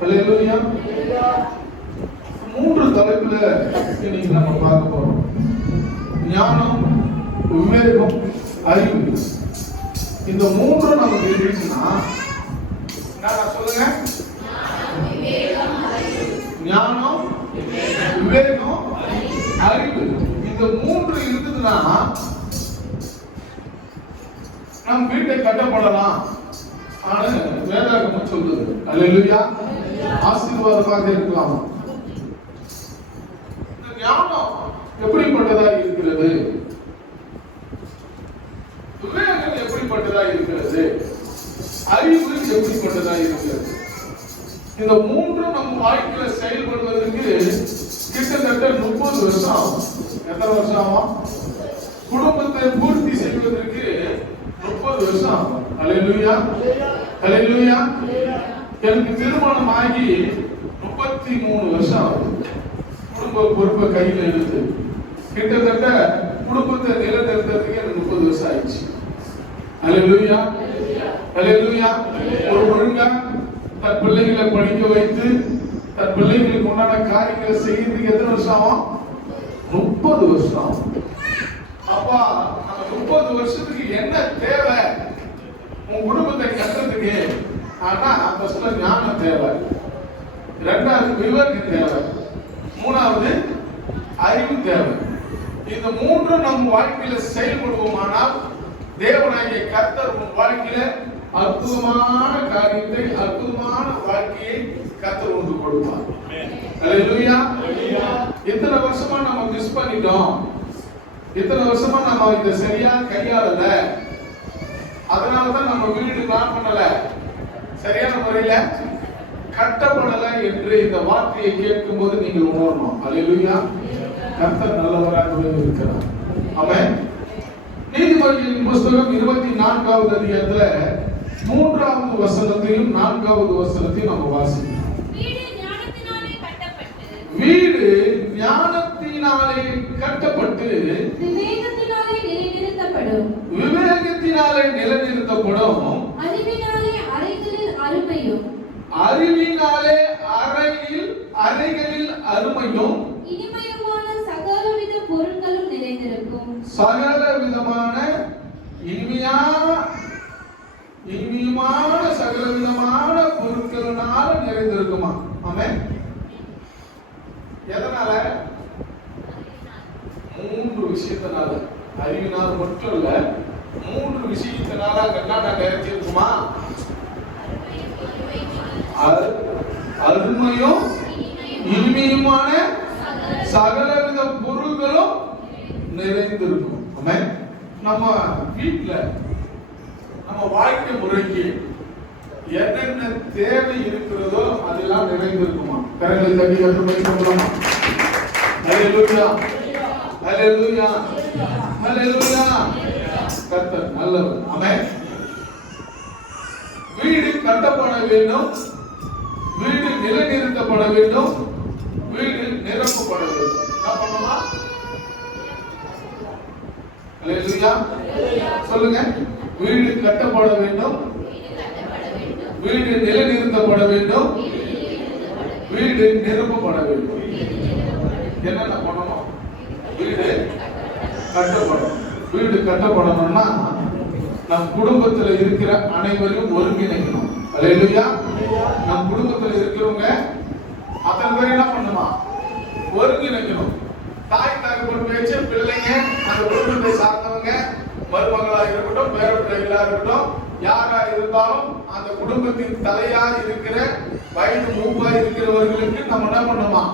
ஹல்லேலூயா. மூன்று தலைப்புல இன்னைக்கு நம்ம பார்க்க போறோம். ஞானம், விவேகம், அறிவு. இந்த மூன்றும் நமக்கு இருந்துச்சுன்னா நான் சொல்லுங்க, ஞானம், விவேகம், அறிவு. இந்த மூன்று இருக்குதுன்னா நம் வீட்டை கட்டப்படலாம் வேதாகமம் சொல்லுது. அல்லேலூயா. ஆசீர்வாதமாக இருக்கலாம். இந்த ஞானம் எப்படிப்பட்டதா இருக்கிறது? விவேகம் எப்படிப்பட்டதா இருக்கிறது? அறிவு எப்படிப்பட்டதா இருக்கிறது? இந்த மூன்றும் நம்ம வாழ்க்கையில செயல்படுவதற்கு கிட்டத்தட்ட 30 வருஷம் ஆகும். எத்தனை வருஷம் ஆகும்? குடும்பத்தை பூர்த்தி செய்வதற்கு 30 வருஷம் ஆகும். அல்லேலூயா. அல்லேலூயா. எனக்கு திருமணம் ஆகி 33 வருஷம் ஆகுது. குடும்ப பொறுப்பை கையில் எடுத்து கிட்டத்தட்ட குடும்பத்தை நிலைநிறுத்துறதுக்கு எனக்கு 30 வருஷம் ஆயிடுச்சு. அல்லேலூயா. அல்லேலூயா. ஒரு ஒழுங்கா தன் பிள்ளைகளை படிக்க வைத்து தன் பிள்ளைகளுக்கு உண்டான காரியங்களை செய்யறதுக்கு எத்தனை வருஷம் ஆகும்? 30 வருஷம் ஆகும். அப்பா, நம்ம 30 வருஷத்துக்கு என்ன தேவை உன் குடும்பத்தை கட்டுறதுக்கு? ஆனா ஃபர்ஸ்ட்ல ஞானம் தேவை, இரண்டாவது விவேகம் தேவை, மூணாவது அறிவு தேவை. இந்த மூன்றும் நம் வாழ்க்கையில செயல்படுவோமானால் தேவனாகிய கர்த்தர் உன் வாழ்க்கையில அற்புதமான காரியத்தை, அற்புதமான வாழ்க்கையை கர்த்தர் உண்டு கொடுப்பார். அல்லேலூயா. இத்தனை வருஷமா நம்ம மிஸ் பண்ணிட்டோம். இத்தனை வருஷமா நம்ம இத சரியா கையாளல. அதனாலதான் நம்ம வீடு பிளான் பண்ணல, சரியான முறையில கட்டப்படல என்று இந்த வார்த்தையை கேட்கும் போது நீங்கள் உணரணும். அல்லேலூயா. கர்த்தர் நல்லவராகவே இருக்கிறார். ஆமென். நீதிமொழியின் புஸ்தகம் 24வது அதிகாரத்துல 3வது வசனத்தையும் 4வது வசனத்தையும் நம்ம வாசிக்கிறோம். வீடு ஞானத்தினாலே கட்டப்பட்டு விவேகத்தினாலே நிலைநிறுத்தப்படும். விவேகத்தினாலே நிலைநிறுத்தப்படும். அறிவினாலே அறைகளில் அருமையும், அறிவினாலே அறைகளில் அருமையும், இனிமையுமான சகலவித பொருட்களும் நிறைந்திருக்கும். சகல விதமான இனிமையான சகல விதமான பொருட்களினால நிறைந்திருக்குமா? ஆமென். எதனால? 3 விஷயத்தினால. அறிவினால் மட்டும் இல்ல, 3 விஷயத்தினால என்னென்ன நிறைஞ்சிருக்குமா? அருமையும் இனிமையுமான சகலவித பொருள்களும் நிறைந்திருக்கும். ஆமென். நம்ம வீட்டுல நம்ம வாழ்க்கை முறைக்கு என்னென்ன தேவை இருக்கிறதோ அதெல்லாம் நிறைந்திருக்குமா? கரங்களை தட்டி கற்றுப்படி சொல்லலாமா? அல்லேலூயா. அல்லேலூயா. அல்லேலூயா. கர்த்தர் நல்லவர். ஆமென். வீடு கட்டப்பட வேண்டும், வீடு நிலைநிறுத்தப்பட வேண்டும், வீடு நிரப்பப்பட வேண்டும். என்ன பண்ணணுமா? அல்லேலூயா. சொல்லுங்க. வீடு கட்டப்பட வேண்டும், வீடு நிலைநிறுத்தப்பட வேண்டும், வீடு நிரப்பப்பட வேண்டும். என்னென்ன பண்ணணும்? வீடு கட்டப்படும். வீடு கட்டப்படணும்னா நம் குடும்பத்துல இருக்கிற அனைவரையும் ஒருங்கிணைக்கணும். அல்லேலூயா. நம் குடும்பத்துல இருக்கிறவங்க அத்தனை பேர் என்ன பண்ணுமா? ஒருங்கிணைக்கணும். தாய் தகப்பன் பேச்சு, பிள்ளைங்க, அந்த குடும்பத்தை சார்ந்தவங்க, மருமகளா இருக்கட்டும், பேர பிள்ளைகளா இருக்கட்டும், யாரா இருந்தாலும் அந்த குடும்பத்தின் தலையா இருக்கிற வயது மூப்பா இருக்கிறவர்களுக்கு நம்ம என்ன பண்ணுமா?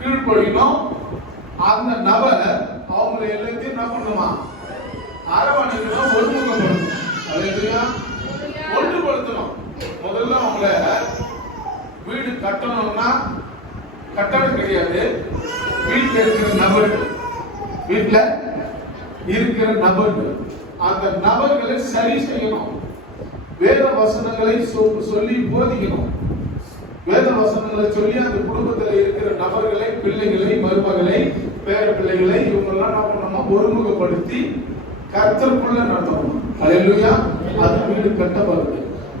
கீழ்ப்படினோம். அந்த நபர் அவங்களை எல்லாத்தையும் என்ன பண்ணுமா? அரவணைக்கணும், ஒருமுகப்படுத்தணும். அல்லேலூயா. ஒன்றுபடுத்தணும். முதல்ல அவங்கள வீடு கட்டணும்னா கட்டடம் கிடையாது, வீட்டில் இருக்கிற நபர்கள், வீட்டுல இருக்கிற நபர்கள், அந்த நபர்களை சரி செய்யணும். வேத வசனங்களை சொல்லி போதிக்கணும். வேத வசனங்களை சொல்லி அந்த குடும்பத்தில் இருக்கிற நபர்களை, பிள்ளைகளை, மருமகளை, பேர பிள்ளைகளை இவங்கெல்லாம் என்ன பண்ணணும்? ஒருமுகப்படுத்தி கர்த்தருக்குள்ள நடத்தணும். அல்லேலூயா. அது வீடு கட்டப்படுது.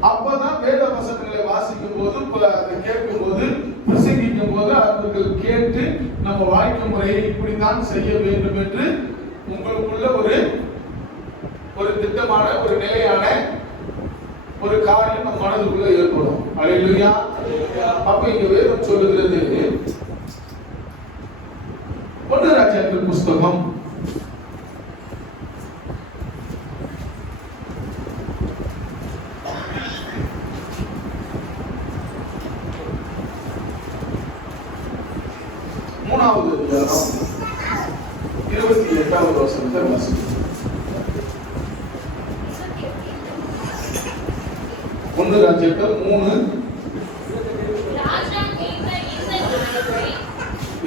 அப்பதான் வேத வசனங்களை வாசிக்கும் போது அதை கேட்கும் போது பிரசங்கிக்கும் போது அவர்கள் கேட்டு நம்ம வாழ்க்கை முறையை இப்படித்தான் செய்ய வேண்டும் என்று உங்களுக்குள்ள ஒரு திட்டமான ஒரு நிலையான ஒரு காரியம் நம்ம மனதுக்குள்ள ஏற்படும். அல்லேலூயா. அப்ப இங்க வேதம் சொல்லுகிறது 1 ராஜாக்கள் புஸ்தகம் 3வது அதிகாரம் 28வது வசனத்தை வாசிக்கிறோம். 1 ராஜாக்கள் 3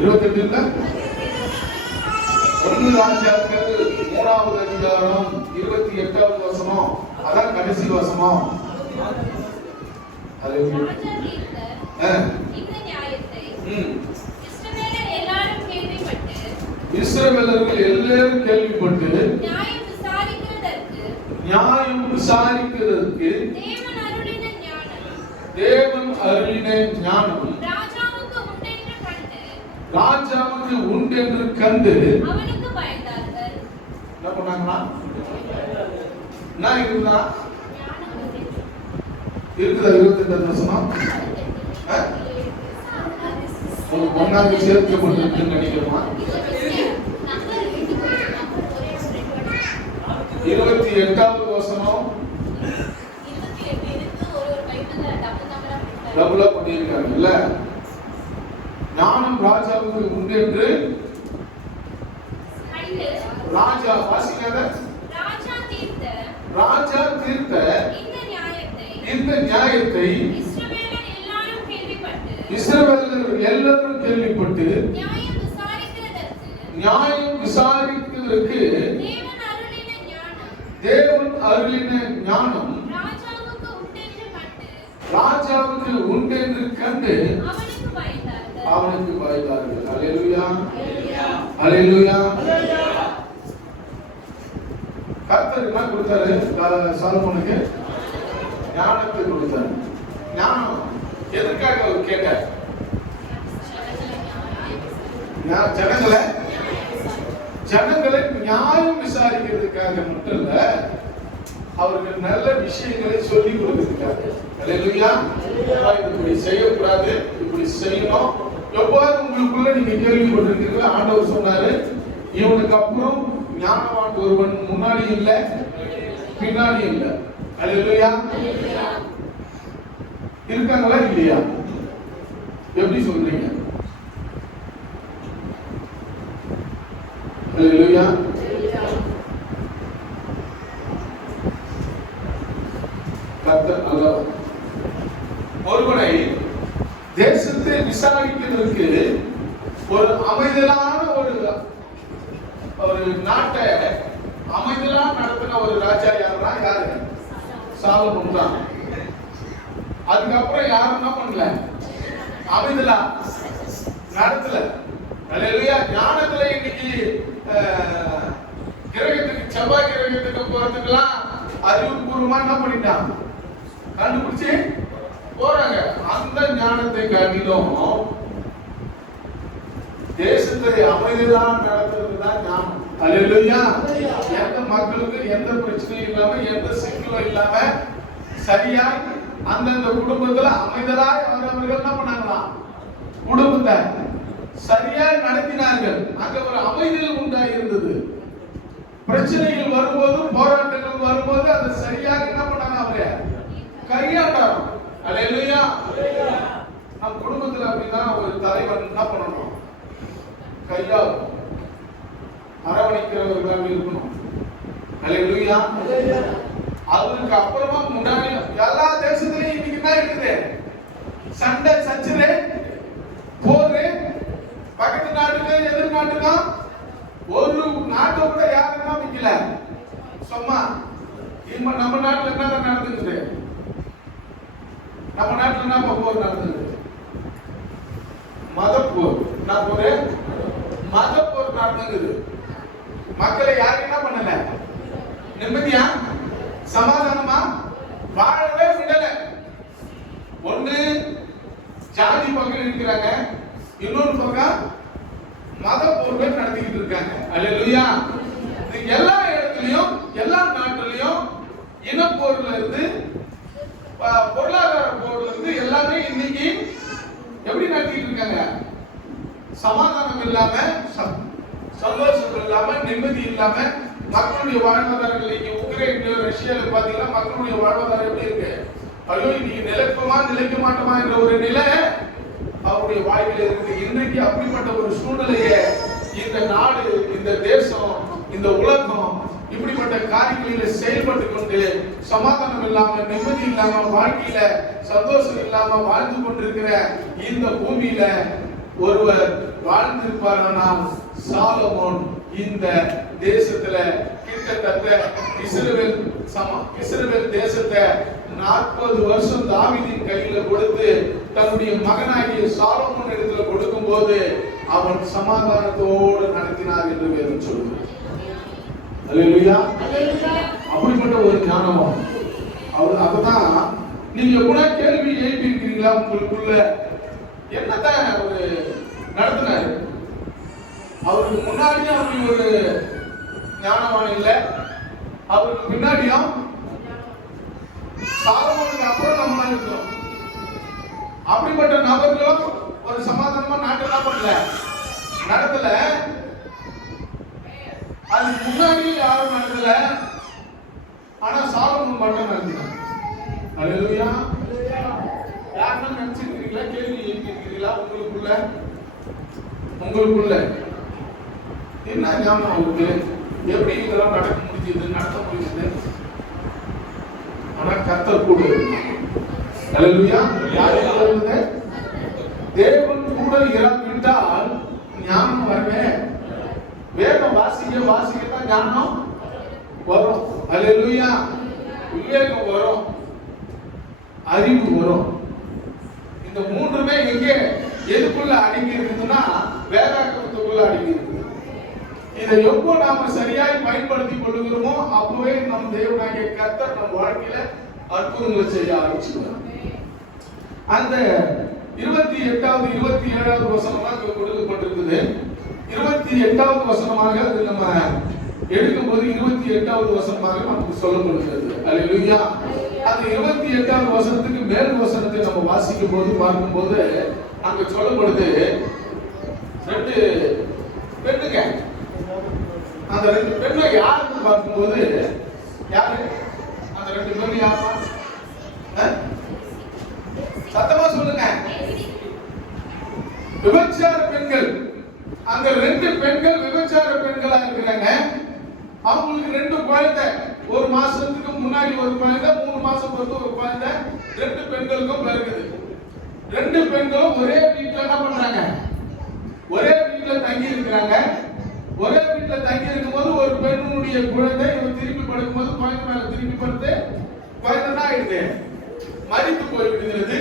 28 இல்ல 1 ராஜாக்கள் 3வது அதிகாரம் 28வது வசனம், அதான் கடைசி வசனம். இஸ்ரவேலர்கள் எல்லாரும் கேள்விப்பட்டு நியாயம் விசாரிக்கிறதற்கு தேவன் அருளின ஞானம் ராஜாவுக்கு உண்டென்று கண்டு என்ன பண்ணாங்களா? என்ன இருக்குதா? இருக்குதா? 28 வசனம் ஒன்னாக சேர்க்கப்பட்டிருக்கு நினைக்கிறோமா? 28வது வசனம் டபுளா பண்ணியிருக்காங்கல்ல. ஞானம் ராஜாவுக்கு உண்டென்று ராஜா வாசிக்காத ராஜா தீர்த்த இந்த நியாயத்தை இஸ்ரவேலர்கள் எல்லாரும் கேள்விப்பட்டு நியாயம் விசாரிக்கிறதற்கு தேவன் அருளின ஞானம் ராஜாவுக்கு உண்டென்று கண்டு அவனுக்கு பயந்தார்கள். அல்லேலூயா, அல்லேலூயா. கர்த்தர் என்ன கொடுத்தாரு? சாலமோனுக்கு ஞானத்தை கொடுத்தாரு. ஞானம் எதற்காக அவர் கேட்டார்? ஜனங்களை நியாயம் விசாரிக்கிறதுக்காக மட்டும் இல்ல, அவர்கள் நல்ல விஷயங்களை சொல்லி கொடுக்கிறதுக்காக. அல்லேலூயா. இப்படி செய்யக்கூடாது, இப்படி செய்யணும். எவ்வாறு உங்களுக்குள்ள நீங்க கேள்விப்பட்டிருக்கீங்களா? ஆண்டவர் சொன்னாரு, இவனுக்கு அப்புறம் ஞானவான் ஒருவன் முன்னாடி இல்ல பின்னாடி இல்ல. அல்லேலூயா. இருக்காங்களா இல்லையா? எப்படி சொல்றீங்க? அல்லேலூயா. கர்த்தர் நல்லவர். ஒருவனை தேசத்தை விசாரிக்கிறதுக்கு ஒரு அமைதலான ஒரு நாட்டை அமைதலா நடத்தின ஒரு ராஜா யாருன்னா யாரு? சாலமோன் தான். அதுக்கப்புறம் யாரும் என்ன பண்ணல? அமைதலா நடத்தல. அல்லேலூயா. ஞானத்துல இன்னைக்கு கிரகத்துக்கு செவ்வாய் கிரகத்துக்கு போறதுக்கெல்லாம் அறிவுபூர்வமா என்ன பண்ணிட்டான்? கண்டுபிடிச்சு போறாங்க. அந்த ஞானத்தை காட்டிலும் தேசத்தை அமைதிதான் நடத்துறதுதான் ஞானம். அல்லேலூயா. எந்த மக்களுக்கு எந்த பிரச்சனையும் இல்லாம எந்த சிக்கலும் இல்லாம சரியா அந்தந்த குடும்பத்துல அமைதலாய் வரவர்கள் என்ன பண்ணாங்களாம்? குடும்பத்தை சரியா நடத்தினார்கள். அங்க ஒரு அமைதி உண்டாயிருந்தது. பிரச்சனைகள் வரும்போது போராட்டங்கள் வரும்போது அதை சரியாக என்ன பண்ணாங்க? அவரு கையாண்டார். அல்லேலூயா. நம் குடும்பத்துல அப்படிதான் ஒரு தலைவன் என்ன பண்ணணும்? கையா அரவணைக்கிறவர்களாக இருக்கணும். அல்லேலூயா. அவருக்கு அப்புறமா முன்னாடி எல்லா தேசத்திலையும் இன்னைக்கு என்ன இருக்குது? சண்டை சச்சரவு போரு. பக்கத்து நாட்டுக்கு எதிர் நாட்டுக்கும் ஒரு நாட்டை கூட யாருன்னா நிக்கல. சும்மா இப்ப நம்ம நாட்டுல என்ன நடந்துக்குது? நம்ம நாட்டுல என்ன போர் நடந்தது? மதப்போர். என்ன போரு? மதப்போர் நடந்தது. மக்களை யாரும் என்ன பண்ணல? நிம்மதியா சமாதானமா வாழவே விடல. ஒண்ணு ஜாதி பக்கம் இருக்கிறாங்க, இன்னொரு பக்கம் மத போர்வை நடத்திக்கிட்டு இருக்காங்க. அல்லேலூயா. எல்லா இடத்துலயும் எல்லா நாட்டிலையும் இனப்போர்ல இருந்து பொருளாதார போர்ல இருந்து எல்லாமே இன்னைக்கு எப்படி நடத்திட்டு இருக்காங்க? சமாதானம் இல்லாம, சந்தோஷம் இல்லாம, நிம்மதி இல்லாம மக்களுடைய வாழ்வாதாரங்கள் இன்னைக்கு உக்ரைன் ரஷ்யால பாத்தீங்கன்னா மக்களுடைய வாழ்வாதாரம் எப்படி இருக்கு? ஐயோ இன்னைக்கு நிலைக்க மாட்டோமா என்ற ஒரு நிலை அவருடைய வாழ்க்கையில இருக்கு. இன்றைக்கு அப்படிப்பட்ட ஒரு சூழ்நிலையை இந்த நாடு, இந்த தேசம், இந்த உலகம் இப்படிப்பட்ட காரியங்களில செயல்பட்டு கொண்டு சமாதானம் இல்லாம, நிம்மதி இல்லாம, வாழ்க்கையில சந்தோஷம் இல்லாம வாழ்ந்து கொண்டிருக்கிற இந்த பூமியில ஒருவர் வாழ்ந்திருப்பாரானால் சாலமோன் இந்த தேசத்துல கிட்டத்தட்ட இஸ்ரவேல் தேசத்தை 40 வருஷம் தாவீதின் கையில கொடுத்து தன்னுடைய மகனாகிய சாலமோன் இடத்துல கொடுக்கும் போது அவன் சமாதானத்தோடு நடத்தினார் என்று வேதம் சொல்லுது. அல்லேலூயா. அப்படிப்பட்ட ஒரு ஞானவான் அவர். அப்பதான் நீங்க கூட கேள்வி எழுப்பி இருக்கிறீங்களா? உங்களுக்குள்ள என்னதான் அவரு நடத்தினாரு? அவருக்கு முன்னாடியும் அப்படி ஒரு ஞானவான் இல்ல, அவருக்கு பின்னாடியும் சாலமோனுக்கு அப்புறம் நம்ம இருக்கிறோம். அப்படிப்பட்ட நபர்களும் ஒரு சமாதானமா நாட்டை என்ன பண்ணல, நடத்தல. அதுக்கு முன்னாடி யாரும் நடத்தல, ஆனா சாலமோன் மட்டும் நடத்தினார். அல்லேலூயா. யாருன்னா நினைச்சிருக்கீங்களா? கேள்வி எழுப்பியிருக்கிறீங்களா? உங்களுக்குள்ள என்ன ஞாபகம் அவருக்கு? எப்படி இதெல்லாம் நடத்த முடிஞ்சது? ஆனா கர்த்தர் கூட இருந்தார். அல்லேலூயா. யார் கூட? தேவன் கூட இராவிட்டால் ஞானம் வரவே. வேதம் வாசிக்க தான் ஞானம் வரும். அல்லேலூயா. விவேகம் வரும், அறிவு வரும். இந்த மூன்றுமே எங்கே எதுக்குள்ள அடங்கி இருக்குதுன்னா வேதாகமத்துக்குள்ள அடங்கி இருக்குது. இதை எப்போ நாம சரியாய் பயன்படுத்திக் கொள்ளுகிறோமோ அப்பவே நம் தேவனாகிய கர்த்தர் நம் வாழ்க்கையில அற்புதங்களை செய்ய ஆரம்பிச்சுடுவார். அந்த 28வது 27வது வசனமா கொடுக்கப்பட்டிருக்குது. 28வது வசனமாக அது நம்ம எடுக்கும்போது 28வது வசனமாக நமக்கு சொல்லப்படுகிறது. அல்லேலூயா. அந்த 28வது வசனத்துக்கு மேல் வசனத்தை நம்ம வாசிக்கும் போது பார்க்கும்போது அங்க சொல்லப்படுது, 2 பெண்ணுங்க. அந்த 2 பெண்ணை யாருன்னு பார்க்கும்போது யாரு அந்த 2 பெண்? யாருமா? சத்தமா சொல்லுங்க. விபச்சார பெண்கள். அங்க 2 பெண்கள் விபச்சார பெண்களா இருக்கிறாங்க. அவங்களுக்கு 2 குழந்தை. 1 மாசத்துக்கு முன்னாடி ஒரு குழந்தை, 3 மாசம் பொறுத்து ஒரு குழந்தை 2 பெண்களுக்கும் பிறகுது. 2 பெண்களும் ஒரே வீட்டுல என்ன பண்றாங்க? ஒரே வீட்டுல தங்கி இருக்கிறாங்க. ஒரே வீட்டுல தங்கி இருக்கும்போது ஒரு பெண்ணுடைய குழந்தை இவன் திரும்பி படுக்கும்போது குழந்தை மேல திரும்பி படுத்து குழந்தை தான் ஆயிடுது, மரித்து போய்விடுகிறது.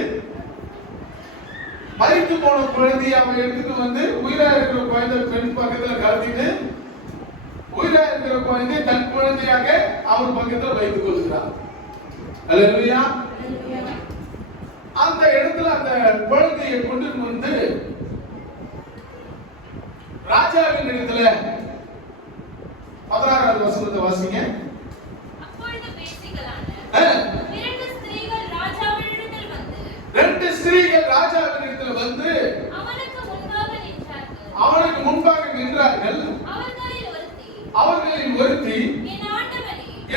மரித்து போன குழந்தையை அவன் எடுத்துட்டு வந்து உயிரா இருக்கிற குழந்தை பெண் பக்கத்துல கலத்திட்டு உயிரா இருக்கிற குழந்தை தன் குழந்தையாக அவன் பக்கத்துல வைத்துக் கொள்கிறார். அல்லேலூயா. அந்த இடத்துல அந்த குழந்தையை கொண்டு வந்து ராஜாவின் இடத்துல 16வது வசனத்தை வாசிங்க. அப்பொழுது பேசிகளான 2 ஸ்திரீகள் ராஜாவின் இடத்துல வந்து அவனுக்கு முன்பாக நின்றார்கள். அவர்களில் ஒருத்தி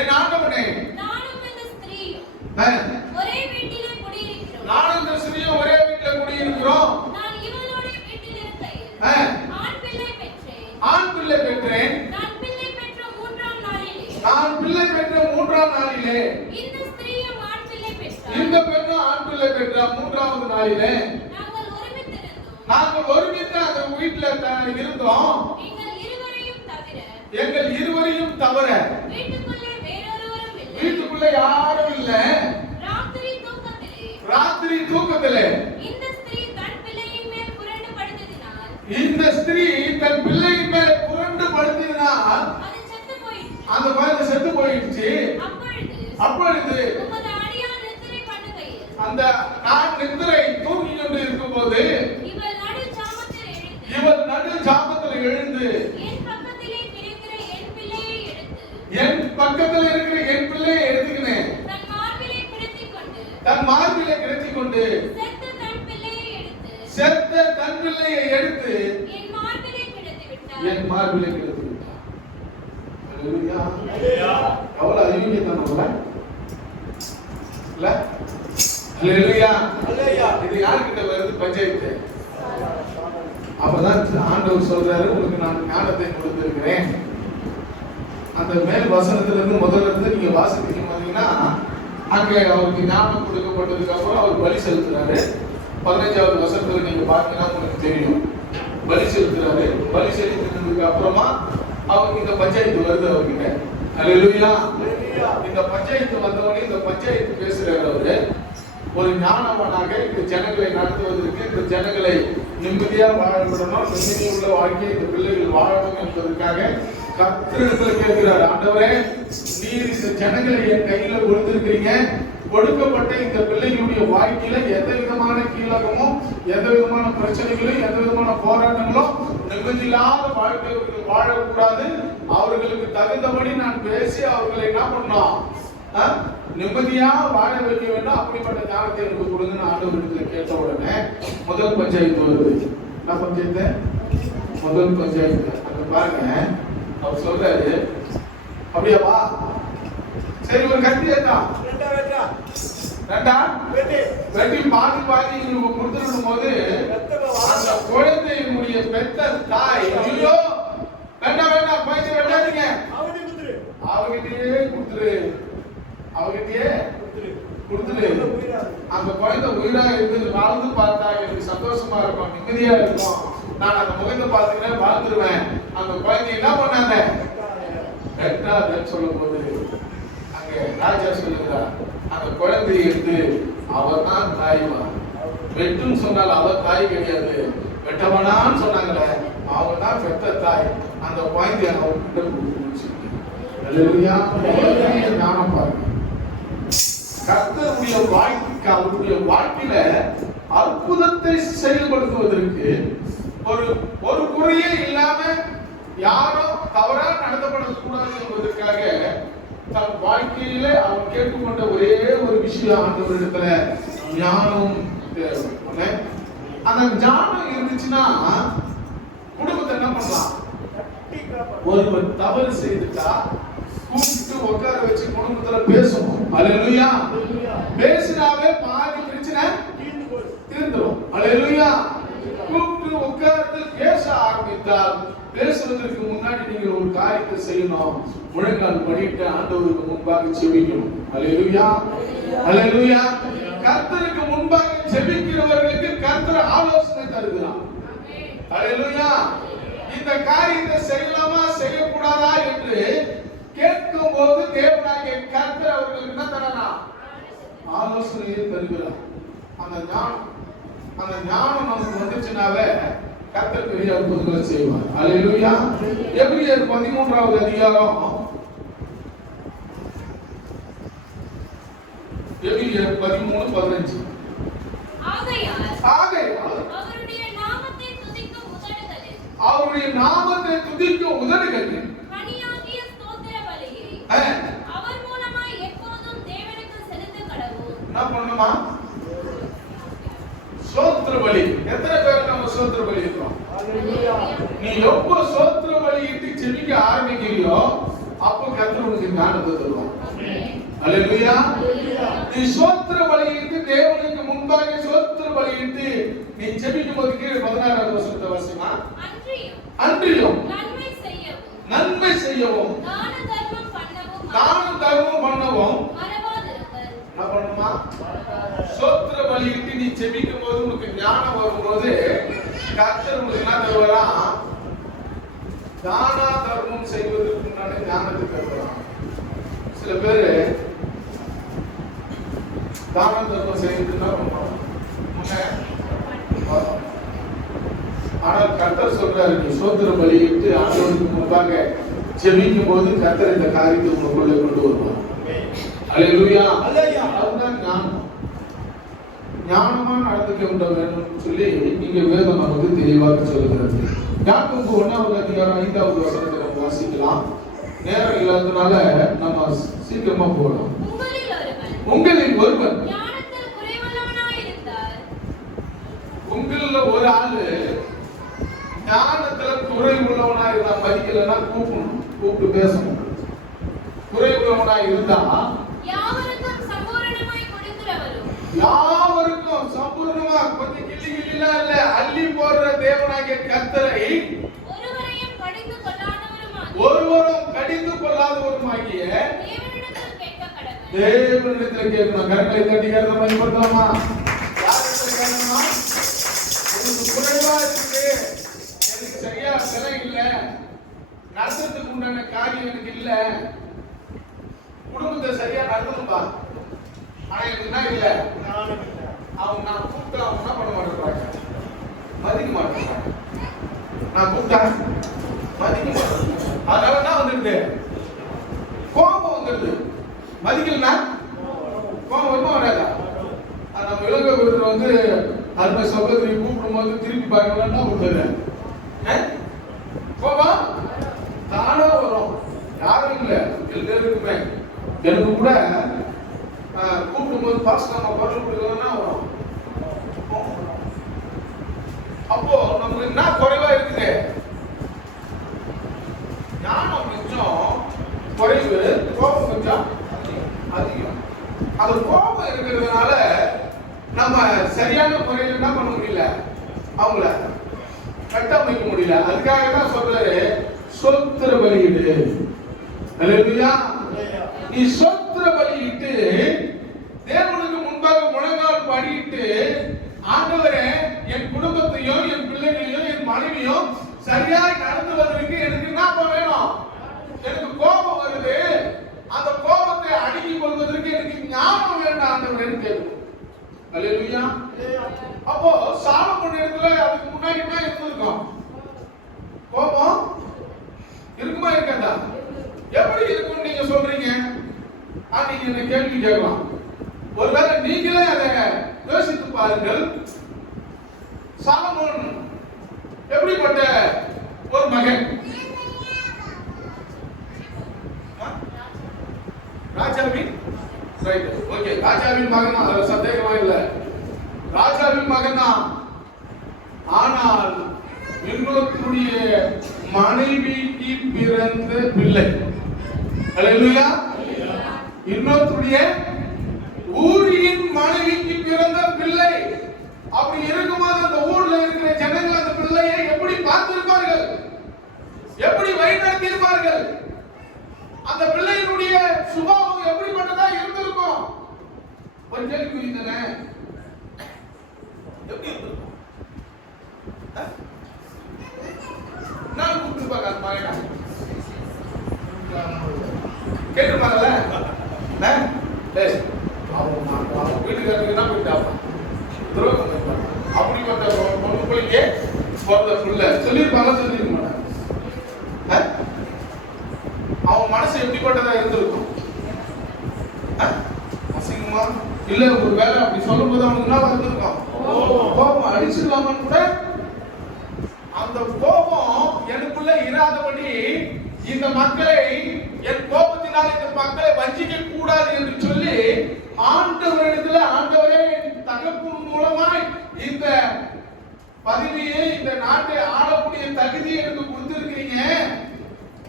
என் ஆண்டவனே, நானும் இந்த ஸ்திரீயும் ஒரே வீட்டிலே குடியிருக்கிறோம். ஆண் பிள்ளை பெற்றேன். நான் பிள்ளை பெற்ற 3ஆம் நாளிலே இந்த பெண்ணும் ஆண் பிள்ளை பெற்ற 3வது நாளிலே நாங்கள் ஒருமித்து அந்த வீட்டுல இருந்தோம். எங்கள் இருவரையும் தவிர வீட்டுக்குள்ள யாரும் இல்ல. ராத்திரி தூக்கத்திலே இந்த ஸ்திரீ தன் பிள்ளையின் மேல் புரண்டு படுத்ததினால் அந்த குழந்தை செத்து போயிடுச்சு. அப்பொழுது அந்த நான் குழந்தையை எடுத்து என் மார்பிலே கிடத்தி விட்டார். என் மார்பிலே கிடத்தி விட்டார். அல்லேலூயா. எவ்வளவு அயோக்கியத்தனம் இல்ல? அல்லேலூயா. இது யார்கிட்ட வருது? பஞ்சாயத்து. அப்பதான் ஆண்டவர் சொல்றாரு, உங்களுக்கு நான் ஞானத்தை கொடுத்திருக்கிறேன். அந்த மேல் வசனத்திலிருந்து முதல்ல இருந்து நீங்க வாசிக்க பாத்தீங்கன்னா, அங்க அவருக்கு ஞானம் கொடுக்கப்பட்டதுக்கு அப்புறம் அவர் பலி செலுத்துறாரு. 15வது வசனத்துல நீங்க பாத்தீங்கன்னா உங்களுக்கு தெரியும். பலி செலுத்துறாரு. பலி செலுத்தினதுக்கு அப்புறமா அவருக்கு இந்த பஞ்சாயத்து வருது அவர்கிட்ட. அல்லேலூயா. இந்த பஞ்சாயத்து வந்தவனே இந்த பஞ்சாயத்து பேசுறாரு அவரு. ஒரு ஞானவனாக இந்த ஜனங்களை நடத்துவதற்கு, இந்த ஜனங்களை நிம்மதியா வாழ விடணும், நிம்மதி உள்ள வாழ்க்கையை இந்த பிள்ளைகள் வாழணும் என்பதற்காக கர்த்தரிடத்துல கேட்கிறார், ஆண்டவரே நீர் இந்த ஜனங்களை என் கையில கொடுத்திருக்கிறீங்க. கொடுக்கப்பட்ட இந்த பிள்ளைகளுடைய வாழ்க்கையில எந்த விதமான கீழகமும், எந்த விதமான பிரச்சனைகளும், எந்த விதமான போராட்டங்களும், நிம்மதியில்லாத வாழ்க்கை வாழக்கூடாது. அவர்களுக்கு தகுந்தபடி நான் பேசி அவர்களை என்ன பண்ணோம், நிம்மதியா வாழ வைக்க வேண்டும். அப்படிப்பட்ட ஞானத்தை எனக்கு கொடுங்கன்னு ஆண்டவரிடத்துல கேட்ட உடனே முதல் பஞ்சாயத்து வருது. என்ன பஞ்சாயத்து? முதல் பஞ்சாயத்து. அங்க பாருங்க, அவர் சொல்றாரு, அப்படியாவா? சரி, ஒரு கத்தி ஏத்தா ரெண்டா வெட்டி பாதி பாதி இவங்க கொடுத்துடும் போது அந்த குழந்தையினுடைய பெத்த தாய், ஐயோ வேண்டாம் வேண்டாம் பையன் வெட்டாதீங்க, அவகிட்டயே கொடுத்துரு, அவகிட்டயே கொடுத்துரு. அந்த குழந்தை உயிரா இருந்து வாழ்ந்து பார்த்தா எனக்கு சந்தோஷமா இருக்கும், நிம்மதியா இருக்கும். நான் அந்த முகத்தை பார்த்துக்கிறேன், வாழ்ந்துருவேன். அந்த குழந்தை என்ன பண்ணாங்க? வெட்டாதன்னு சொல்லும் போது அங்க ராஜா சொல்லுகிறார், அந்த குழந்தையை எடுத்து அவர் தான் தாய்மா. வெட்டுன்னு சொன்னால் அவர் தாய் கிடையாது, வெட்டவனான்னு சொன்னாங்களே அவங்க தான் பெத்த தாய். அந்த குழந்தைய அவர்கிட்ட கொடுத்து ஞானம் பாருங்க. கர்த்தருடைய வாழ்க்கைக்கு, அவருடைய வாழ்க்கையில அற்புதத்தை செயல்படுத்துவதற்கு ஒரு குறையே இல்லாம யாரும் தவறா நடத்தப்படக்கூடாது என்பதற்காக தன் வாழ்க்கையில அவன் கேட்டுக்கொண்ட ஒரே ஒரு விஷயம், ஆண்டவரிடத்துல ஞானம் தேவை. அந்த ஞானம் இருந்துச்சுன்னா குடும்பத்தை என்ன பண்ணலாம்? ஒருவர் தவறு செய்துட்டா கூப்பிட்டு உட்கார வச்சு குடும்பத்துல பேசணும். அல்லேலூயா. பேசினாவே பாதி பிரச்சனை தீர்ந்துடும். அல்லேலூயா. கூப்பிட்டு உட்கார்ந்து பேச ஆரம்பித்தால் பேசுவதற்கு முன்னாடி நீங்க ஒரு காரியத்தை செய்யணும். முழங்கால் படிட்டு ஆண்டவருக்கு முன்பாக ஜெபிக்கணும். அல்லேலூயா. அல்லேலூயா. கர்த்தருக்கு முன்பாக ஜெபிக்கிறவர்களுக்கு கர்த்தர் ஆலோசனை தருகிறார். அல்லேலூயா. இந்த காரியத்தை செய்யலாமா செய்யக்கூடாதா என்று கேட்கும் போது தேவனாகிய கர்த்தர் அவர்களுக்கு என்ன தரலாம்? ஆலோசனையை தருகிறார். அந்த ஞானம் நமக்கு வந்துச்சுனாவே கர்த்தர் பெரிய அற்புதங்களை செய்வார். அல்லேலூயா. எபிரேயர் 13வது அதிகாரம், எபிரேயர் 13:15. ஆகையால் அவருடைய நாமத்தை துதிக்கும் உதடுகளில் பணியாகிய ஸ்தோத்திர பலியை அவர் மூலமாய் எப்போதும் தேவனுக்கு செலுத்த கடவுள். என்ன பண்ணணுமா? ஸ்தோத்திர பலி. எத்தனை பேர் நம்ம ஸ்தோத்திர பலி இருக்கோம்? நீ எப்போ ஸ்தோத்திர பலியிட்டு ஜெபிக்க ஆரம்பிக்கிறியோ அப்போ கர்த்தர் உனக்கு ஞானத்தை தருவார். அல்லேலூயா. நீ ஸ்தோத்திர பலியிட்டு தேவனுக்கு முன்பாக ஸ்தோத்திர பலியிட்டு நீ ஜெபிக்கும் போது கீழே 16வது வசனத்தை வாசிமா. அன்றியும் நன்மை செய்யவும் தான தர்மம் பண்ணவும் என்ன பண்ணுமா? ஸ்தோத்திர பலியிட்டு நீ ஜெபிக்கும் போது உனக்கு ஞானம் வரும்போது கர்த்தர் உனக்கு என்ன தருவாரா? தான தர்மம் செய்வதற்கு முன்னாடி ஞானத்தை தருவாரா. சில பேரு தான தர்மம் செய்யறது என்ன பண்ணுவாங்க? ஆனால் கர்த்தர் சொல்றாரு, நீ ஸ்தோத்திர பலியிட்டு ஆண்டவருக்கு முன்பாக ஜெபிக்கும் போது கர்த்தர் இந்த காரியத்தை உனக்குள்ளே கொண்டு வருவார். அல்லேலூயா. அதுதான் ஞானம். ஞானமா நடந்துக்க வேண்டும் சொல்லி இங்க வேதம் நமக்கு தெளிவாக சொல்லுகிறது. யாக்கோபு 1வது அதிகாரம் 5வது வசனத்தை நம்ம வாசிக்கலாம். நேரம் இல்லாததுனால நம்ம சீக்கிரமா போகலாம். உங்களில் ஒருவன், உங்களில் ஒரு ஆளு ஞானத்துல குறை உள்ளவனா இருந்தா மதிக்கலன்னா கூப்பிட்டு பேசணும். குறை உள்ளவனா இருந்தா யாவருக்கும் சம்பூரணமாய் கொடுக்கிறவரும், யாவருக்கும் சம்பூர்ணமா கொஞ்சம் கிள்ளிலாம் இல்ல அள்ளி போடுற தேவனாகிய கர்த்தரை ஒருவரையும் கடிந்து கொள்ளாதவருமாகிய தேவனிடத்தில் கேட்க கடவுள். தேவனிடத்தில் கேட்கணும். கரங்களை தட்டி கருத பயன்படுத்தலாமா? யாரிடத்தில் கேட்கணுமா? உங்களுக்கு குறைவா இருக்கு, எனக்கு சரியா விலை இல்ல, நடத்துறதுக்கு உண்டான காரியம் எனக்கு இல்ல, குடும்பத்தை சரியா நடத்தணும்பா, ஆனா எனக்கு என்ன இல்ல, அவங்க நான் கூப்பிட்டு அவங்க என்ன பண்ண மாட்டேங்கிறாங்க, மதிக்க மாட்டேங்கிறாங்க. நான் கூப்பிட்டா மதிக்க மாட்டேன். அதனால என்ன வந்துருது? கோபம் வந்துருது. மதிக்கலன்னா கோபம் வருமா வராதா? நம்ம இலங்கை ஒருத்தர் வந்து அந்த சகோதரி கூப்பிடும் போது திருப்பி பார்க்கணும்னா விடுறது கோபம் தானே வரும். யாரும் இல்லை, எல்லாருக்குமே. எனக்கு கூட கூப்பிடும் போது பாஸ்ட் நம்ம குரல் கொடுக்கலன்னா வரும். அப்போ நமக்கு என்ன குறைவா இருக்குது? ஞானம் கொஞ்சம் குறைவு, கோபம் கொஞ்சம் அதிகம். அது கோபம் இருக்கிறதுனால நம்ம சரியான முறையில் என்ன பண்ண முடியல, அவங்கள கட்டமைக்க முடியல. அதுக்காக தான் சொல்றாரு சொத்திர பலியிடு. அல்லேலூயா. நீ சொத்திர பலியிட்டு தேவனுக்கு முன்பாக முழங்கால் படியிட்டு, ஆண்டவரே என் குடும்பத்தையும் என் பிள்ளைகளையும் என் மனைவியும் சரியாய் நடத்துவதற்கு எனக்கு என்ன வேணும்? எனக்கு கோபம் வருது, அந்த கோபத்தை அடக்கிக் கொள்வதற்கு எனக்கு ஞானம் வேண்டாம் ஆண்டவரேன்னு கேட்கும். அல்லேலூயா. அப்போ சாலமோன் இடத்துல அதுக்கு முன்னாடி என்ன இருந்திருக்கும்? கோபம் இருக்குமா இருக்காதா? எப்படி இருக்கும் நீங்க சொல்றீங்க? நீங்க என்ன கேள்வி கேட்கலாம். ஒருவேளை நீங்களே அதை யோசித்து பாருங்கள். சாலமோன் எப்படிப்பட்ட ஒரு மகன்? ராஜாவின் ரைட், ஓகே, ராஜாவின் மகன், அதுல சந்தேகமா இல்ல, ராஜாவின் மகன் தான். ஆனால் இன்னொருடைய மனைவிக்கு பிறந்த பிள்ளை. அல்லேலூயா. இன்னொருடைய ஊரின் மனைவிக்கு பிறந்த பிள்ளை. அப்படி இருக்கும்போது அந்த ஊர்ல இருக்கிற ஜனங்கள் அந்த பிள்ளையை எப்படி பார்த்திருப்பார்கள்? எப்படி வழிநடத்தியிருப்பார்கள்? அந்த பிள்ளையினுடைய சுபாவம் எப்படிப்பட்டதா இருந்திருக்கும்? ஒரு கேள்வி புரியுதுல? எப்படி இருந்திருக்கும்? நான் கூப்பிட்டு பார்க்க பாருங்க, கேட்டுப்பாங்கல்ல, அவங்க வீட்டுக்காரங்க தான் போயிட்டாங்க, துரோகம் பண்ணிருப்பாங்க. அப்படிப்பட்ட பொண்ணு பிள்ளைக்கு பிறந்த பிள்ளை சொல்லியிருப்பாங்க, சொல்லியிருக்க மாட்டாங்க. அவன் மனசு எப்படிப்பட்டதா இருந்திருக்கும்? அசிங்கமா இல்ல, ஒரு வேலை அப்படி சொல்லும் போது அவனுக்கு என்ன இருந்திருக்கும்? கோபம் அடிச்சிடலாமான்னு கூட. அந்த கோபம் எனக்குள்ள இராதபடி இந்த மக்களை, என் கோபத்தினால் இந்த மக்களை வஞ்சிக்க கூடாது என்று சொல்லி ஆண்டவரிடத்துல, ஆண்டவரே தகப்பன் மூலமாய் இந்த பதவியை, இந்த நாட்டை ஆளக்கூடிய தகுதியை எனக்கு கொடுத்திருக்கீங்க,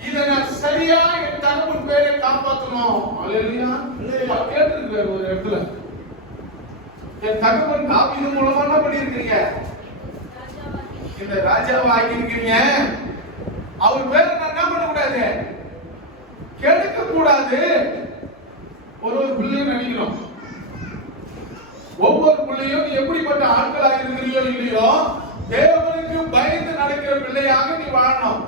இதை நான் சரியா என் தகப்பன் பேரை காப்பாற்றணும். அல்லேலூயா. கேட்டிருக்காரு ஒரு இடத்துல, என் தகப்பன் தாவீது மூலமா என்ன பண்ணிருக்கீங்க? இந்த ராஜாவை ஆக்கியிருக்கீங்க. அவர் பேரை நான் என்ன பண்ணக்கூடாது, கெடுக்க கூடாது. ஒரு பிள்ளையும் நினைக்கிறோம், ஒவ்வொரு பிள்ளையும் எப்படிப்பட்ட ஆட்களாக இருக்கிறீங்களோ இல்லையோ, தேவனுக்கு பயந்து நடக்கிற பிள்ளையாக நீ வாழணும்.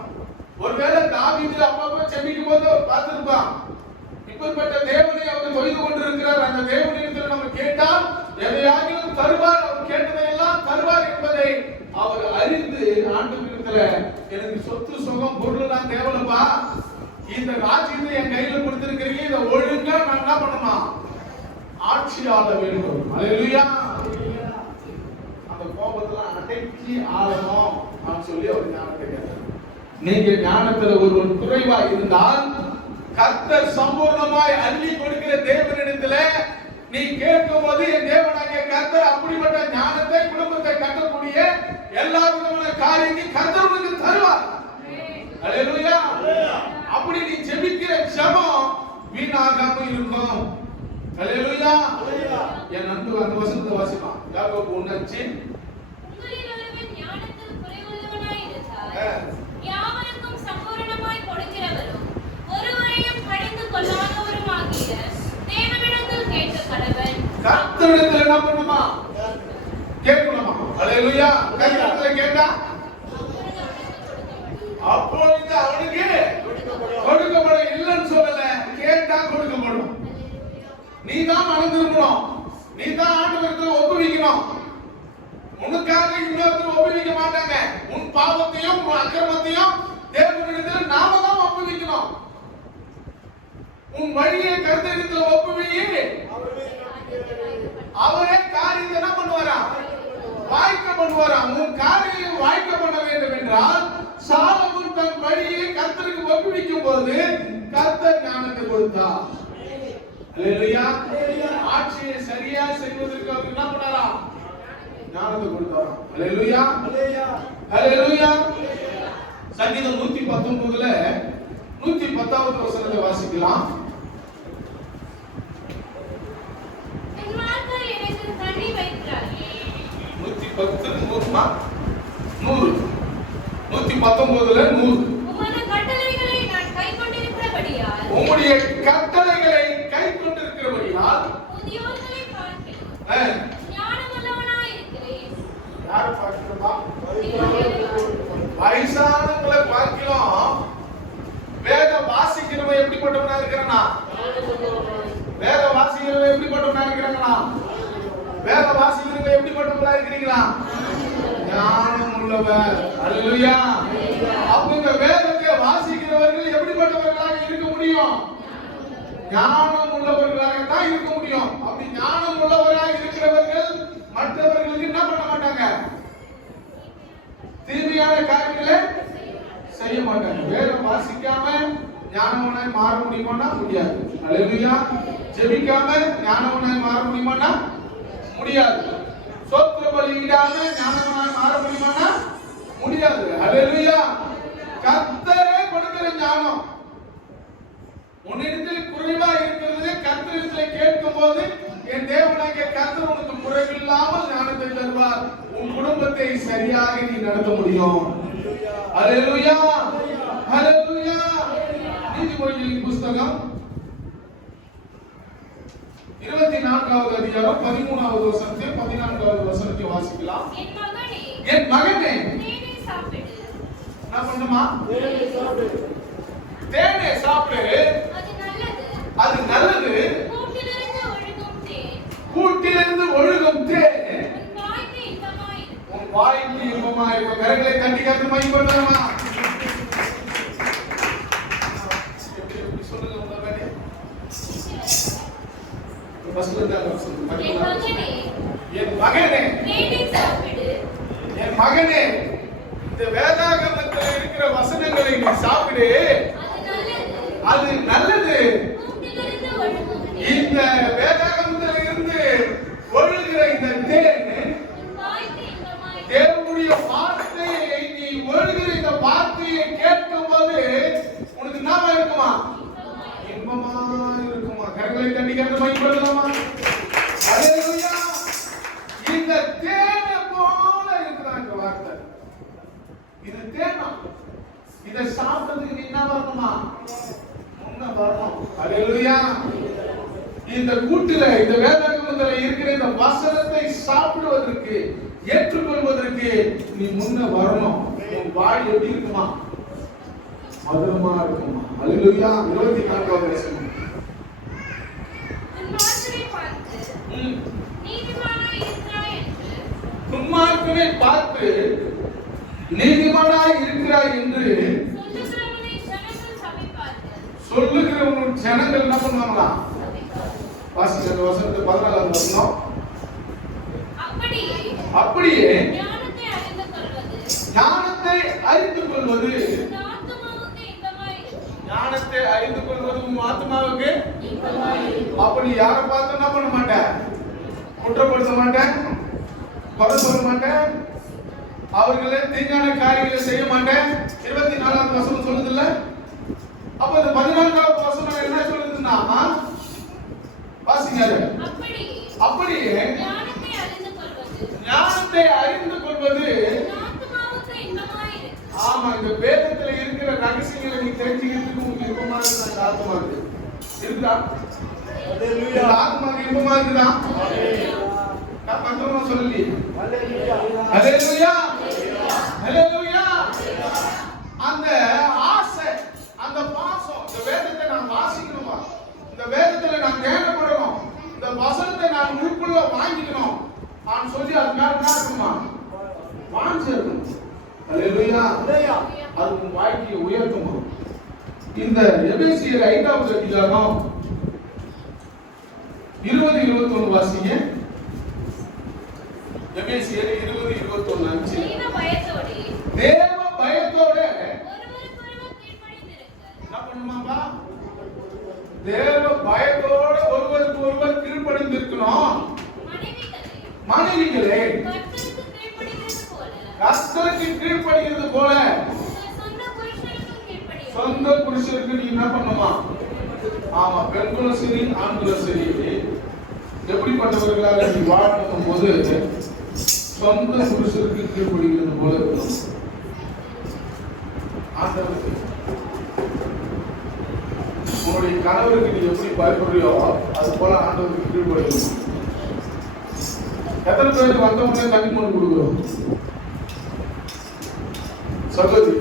ஒருவேளை தாவீது அப்பப்ப செபிக்கும் போது பார்த்திருப்பான், இப்படிப்பட்ட தேவனை அவர் தொய்து கொண்டிருக்கிறார், அந்த தேவனிடத்தில் நம்ம கேட்டால் எதையாகிலும் தருவார், அவர் கேட்டதையெல்லாம் தருவார் என்பதை அவர் அறிந்து ஆண்டவரிடத்துல, எனக்கு சொத்து சுகம் பொருள் தான் தேவலப்பா, இந்த ராஜ்யத்தை என் கையில கொடுத்திருக்கிறீங்க, இதை ஒழுங்கா நான் என்ன பண்ணணும், ஆட்சி ஆள வேண்டும். அல்லேலூயா. அந்த கோபத்துல அடக்கி ஆளணும் நான் சொல்லி அவர் ஞானத்தை கேட்டார். நீங்க ஞானத்துல ஒருவன் குறைவா இருந்தால் கர்த்தர் சம்பூர்ணமாய் அள்ளி கொடுக்கிற தேவனிடத்துல நீ கேட்கும் போது, என் தேவனாகிய கர்த்தர் அப்படிப்பட்ட ஞானத்தை, குடும்பத்தை கட்டக்கூடிய எல்லா விதமான காரியத்தையும் கர்த்தர் உனக்கு தருவார். அல்லேலூயா. அப்படி நீ ஜெபிக்கிற ஜெபம் வீணாகாம இருக்கும். அல்லேலூயா. என் நண்பு அந்த வசனத்தை வாசிப்பான். யாக்கோபு 1:5. உங்களில் ஒருவன் ஞானத்தில் குறைவுள்ளவனாய் இருந்தால் யாவருக்கும் சம்பூரணமாய் கொடுக்கிறவரும் ஒருவரையும் கடிந்து கொள்ளாதவருமாகிய தேவனிடத்தில் கேட்க கடவன். கர்த்தரிடத்தில் என்ன பண்ணுமா? கேட்கணுமா? அல்லேலூயா. கர்த்தரிடத்தில் கேட்டா அப்பொழுது அவனுக்கு கொடுக்கப்படும். இல்லைன்னு சொல்லல, கேட்டா கொடுக்கப்படும். நீ தான் மனம் திரும்பணும். நீ தான் ஆண்டவரிடத்தில் ஒப்புவிக்கணும். உனக்காக இன்னொருத்தர் ஒப்புவிக்க மாட்டாங்க. உன் பாவத்தையும் உன் அக்கிரமத்தையும் தேவனிடத்தில் நாம தான் ஒப்புவிக்கணும். உன் வழியை கர்த்தரிடத்தில் ஒப்புவியி. அவரே காரியத்தை என்ன பண்ணுவாராம்? வாய்க்க பண்ணுவாராம். உன் காரியம் வாய்க்க பண்ண வேண்டும் என்றால் சாலமோன் தன் வழியை கர்த்தருக்கு ஒப்புவிக்கும் போது கர்த்தர் ஞானத்தை கொடுத்தார். அல்லேலூயா. ஆட்சியை சரியா செய்வதற்கு அவர் என்ன பண்ணாராம்? ஞானத்தை கொடுத்தாராம். அல்லேலூயா. அல்லேலூயா. சங்கீதம் 119ல 110வது வசனத்தை வாசிக்கலாம். என் வார்த்தை எனக்கு தண்ணி வைக்கிறாயே. 110 100 119ல 100. உமது கட்டளைகளை நான் கைக்கொண்டிருக்கிறபடியால் உம்முடைய கட்டளைகளை கைக்கொண்டிருக்கிறபடியால் முதியோர்களை பார்க்கிறேன். ஞானமுள்ளவனாய் இருக்கிறேன். யாரை பார்க்கிறோமா? வயசானவங்களை பார்க்கிறோம். வேதம் வாசிக்கிறவன் எப்படிப்பட்டவனா இருக்கிறானா? வேதம் வாசிக்கிறவன் எப்படிப்பட்டவனா இருக்கிறாங்களா? வேதம் வாசிக்கிறவங்க எப்படிப்பட்டவங்களா இருக்கிறீங்களா? ஞானம் உள்ளவர். அல்லேலூயா. அப்ப இந்த வேதத்தை வாசிக்கிறவர்கள் எப்படிப்பட்டவர்களாக இருக்க முடியும்? ஞானம் உள்ளவர்களாக தான் இருக்க முடியும். அப்படி ஞானம் உள்ளவராக இருக்கிறவர்கள் மற்றவர்களுக்கு என்ன பண்ண மாட்டாங்க? தீமையான காரியங்களை செய்ய மாட்டாங்க. வேதம் வாசிக்காம ஞானவனாய் மாற முடியுமானா? முடியாது. அல்லேலூயா. ஜெபிக்காம ஞானவனாய் மாற முடியுமானா? முடியாது. சொத்து பலியிடாம ஞானவனாய் மாற முடியுமானா? முடியாது. அல்லேலூயா. கர்த்தரே கொடுக்கிற ஞானம். உன்னிடத்தில் குறைவா இருக்கிறது கர்த்தரிடத்தில் கேட்கும் போது என் தேவனாகிய கர்த்தர் உனக்கு குறைவில்லாமல் ஞானத்தை தருவார். உன் குடும்பத்தை சரியாக நீ நடத்த முடியும். அல்லேலூயா. அல்லேலூயா. நீதிமொழிகளின் புஸ்தகம் 24வது அதிகாரம் 13வது வசனத்தை 14வது வசனத்தை வாசிக்கலாம். என் மகனே தேனை சாப்பிடு. என்ன பண்ணுமா? தேனை சாப்பிடு. அது நல்லது. கூட்டிலிருந்து ஒழுகும் தேன் உன் வாய்க்கு இன்பமாய் இருக்கும். கரங்களை தட்டி கர்த்தரை மகிமைப்படுத்துமா? எப்படி சொல்லுங்க உங்க வேலையை. என் மகனே என் மகனே இந்த வேதாகமத்தில் இருக்கிற வசனங்களை நீ சாப்பிடு. அது நல்லது. இந்த வேதாகமத்தில் இருந்து ஒழுகிற இந்த தேன் தேவனுடைய வார்த்தையை நீ ஒழுகிற இந்த வார்த்தையை கேட்கும் போது உனக்கு என்னவா இருக்குமா? இன்பமா இருக்குமா? கரங்களை தட்டி கர்த்தரை மகிமைப்படுத்தலாமா? அல்லேலூயா. இந்த தேனை போல இருக்குதா இந்த வார்த்தை. இது தேனா? இதை சாப்பிட்டதுக்கு நீ என்ன வரணுமா? முன்ன வரணும். அல்லேலூயா. இந்த கூட்டில இந்த வேதாகமத்தில் இருக்கிற இந்த வசனத்தை சாப்பிடுவதற்கு ஏற்றுக்கொள்வதற்கு நீ முன்ன வரணும். உன் வாய் எப்படி இருக்குமா? மதுரமா இருக்குமா? அல்லேலூயா. 24வது வசனம். துன்மார்க்கனை பார்த்து நீதிமானாய் இருக்கிறாய் என்று சொல்லுகிறவன் ஜனங்கள் என்ன பண்ணுவாங்களா? வாசிக்கிற வசனத்தை 14வது வசனம். அப்படியே ஞானத்தை அறிந்து கொள்வது ஞானத்தை அறிந்து கொள்வது உன் ஆத்மாவுக்கு. அப்படி யாரை பார்த்து என்ன பண்ண மாட்டேன்? குற்றப்படுத்த மாட்டேன், குறை சொல்ல மாட்டேன், அவர்களே தீங்கான காரியங்களை செய்ய மாட்டேன். 24வது வசனம் சொல்லுதுல்ல. அப்ப இந்த 14வது வசனம் என்ன சொல்லுதுன்னா, வாசிங்க. அப்படியே ஞானத்தை அறிந்து கொள்வது ஆமா, இந்த வேதத்துல இருக்கிற ரகசியங்களை நீ தெரிஞ்சுக்கிறதுக்கு உங்களுக்கு விருப்பமா இருக்கு. ஆத்மா இருக்குதா? ஆத்மா விருப்பமா இருக்குதா? நான் மற்றவங்க சொல்லி ஹல்லேலூயா ஹல்லேலூயா. அந்த ஆசை, அந்த பாசம், இந்த வேதத்தை நான் வாசிக்கணுமா, இந்த வேதத்துல நான் தியானப்படணும், இந்த வசனத்தை நான் உள்குள்ள வாங்கிக்கணும் நான் சொல்லி அது மேல என்ன இருக்குமா, வாஞ்சி இருக்கணும். ஹல்லேலூயா. அது உன் வாழ்க்கையை உயர்த்தும். இந்த எபேசியர் 5வது அதிகாரம் 20-21 வாசிங்க. எபேசியர் 20-21 தேவ பயத்தோட என்ன பண்ணுமாப்பா? தேவ பயத்தோட ஒருவருக்கு ஒருவர் கீழ்ப்படிந்திருக்கணும். மனைவிகளே கர்த்தருக்கு கீழ்ப்படிகிறது போல சொந்த புருஷருக்கு நீ என்ன பண்ணுமா? ஆமா, பெண்களும் சரி ஆண்களும் சரி எப்படிப்பட்டவர்களாக நீ வாழும் போது சொந்த புருஷருக்கு கீழ்ப்படிகிறது போல இருக்கணும். ஆண்டவருக்கு உன்னுடைய கணவருக்கு நீ எப்படி பயப்படுறியோ அது போல ஆண்டவருக்கு கீழ்ப்படிக்கணும். எத்தனை பேருக்கு வந்தவங்க தண்ணி கொண்டு கொடுக்குறோம்? சகோதரி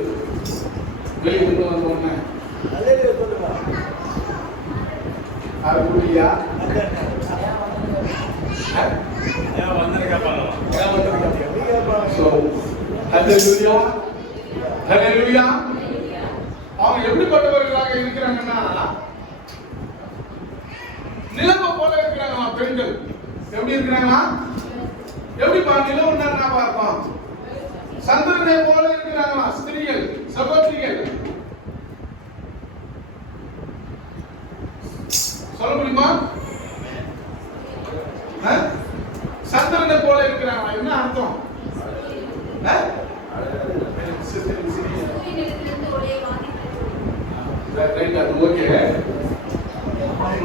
வெளியே கொண்டு வந்தோடனே அது குடியா அவங்க எப்படிப்பட்டவர்களாக இருக்கிறாங்கன்னா நிலவை போல இருக்கிறாங்களா பெண்கள். எப்படி இருக்கிறாங்களா? எப்படிப்பா நிலவுன்னா என்ன பார்ப்போம்? சந்திரனை போல இருக்கிறாங்களா ஸ்திரீகள், சகோதரிகள். சொல்ல முடியுமா? சந்திரனை போல இருக்கிறாங்களா? என்ன அர்த்தம்? ஓகே,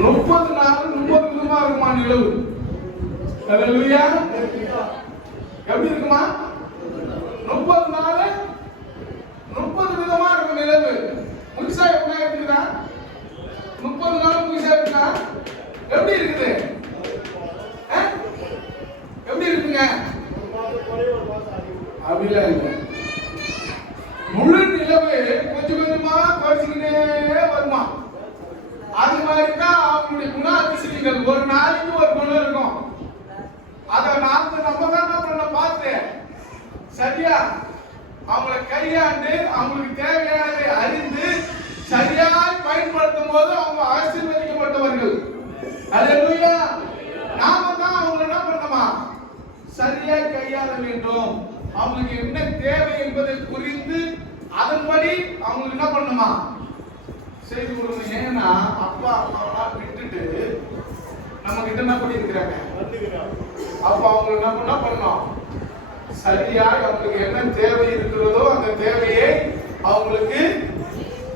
30 நாள் 30 விதமா இருக்குமா நிலவு? ஹல்லேலூயா. எப்படி இருக்குமா? 30 நாள் 30 விதமா இருக்கும் நிலவு. முழுசா எப்படி இருக்குதா? 30 நாள் முழுசா இருக்குதா? எப்படி இருக்குது? எப்படி இருக்குங்க? அப்படிலாம் இல்லை. முழு நிலவு கொஞ்சம் கொஞ்சமா குறைச்சிக்கிட்டே வருமா. அது மாதிரி தான் அவங்களுடைய குணாதிசயங்கள். ஒரு நாளைக்கு ஒரு குணம் இருக்கும். அதை நம்ம தான் என்ன பண்ண பார்த்து சரியா அவங்களை கையாண்டு அவங்களுக்கு தேவையானதை அறிந்து சரியாய் பயன்படுத்தும் போது அவங்க ஆசீர்வதிக்கப்பட்டவர்கள். ஹல்லேலூயா. நாம தான் அவங்களை என்ன பண்ணணுமா? சரியாய் கையாள வேண்டும். அவங்களுக்கு என்ன தேவை என்பதை புரிந்து அதன்படி அவங்களுக்கு என்ன பண்ணணுமா? செய்து கொடுக்கணும். ஏன்னா அப்பா அம்மாவெல்லாம் விட்டுட்டு நம்ம கிட்ட என்ன பண்ணி இருக்கிறாங்க? அப்ப அவங்க என்ன பண்ணணும்? சரியாய் அவங்களுக்கு என்ன தேவை இருக்கிறதோ அந்த தேவையை அவங்களுக்கு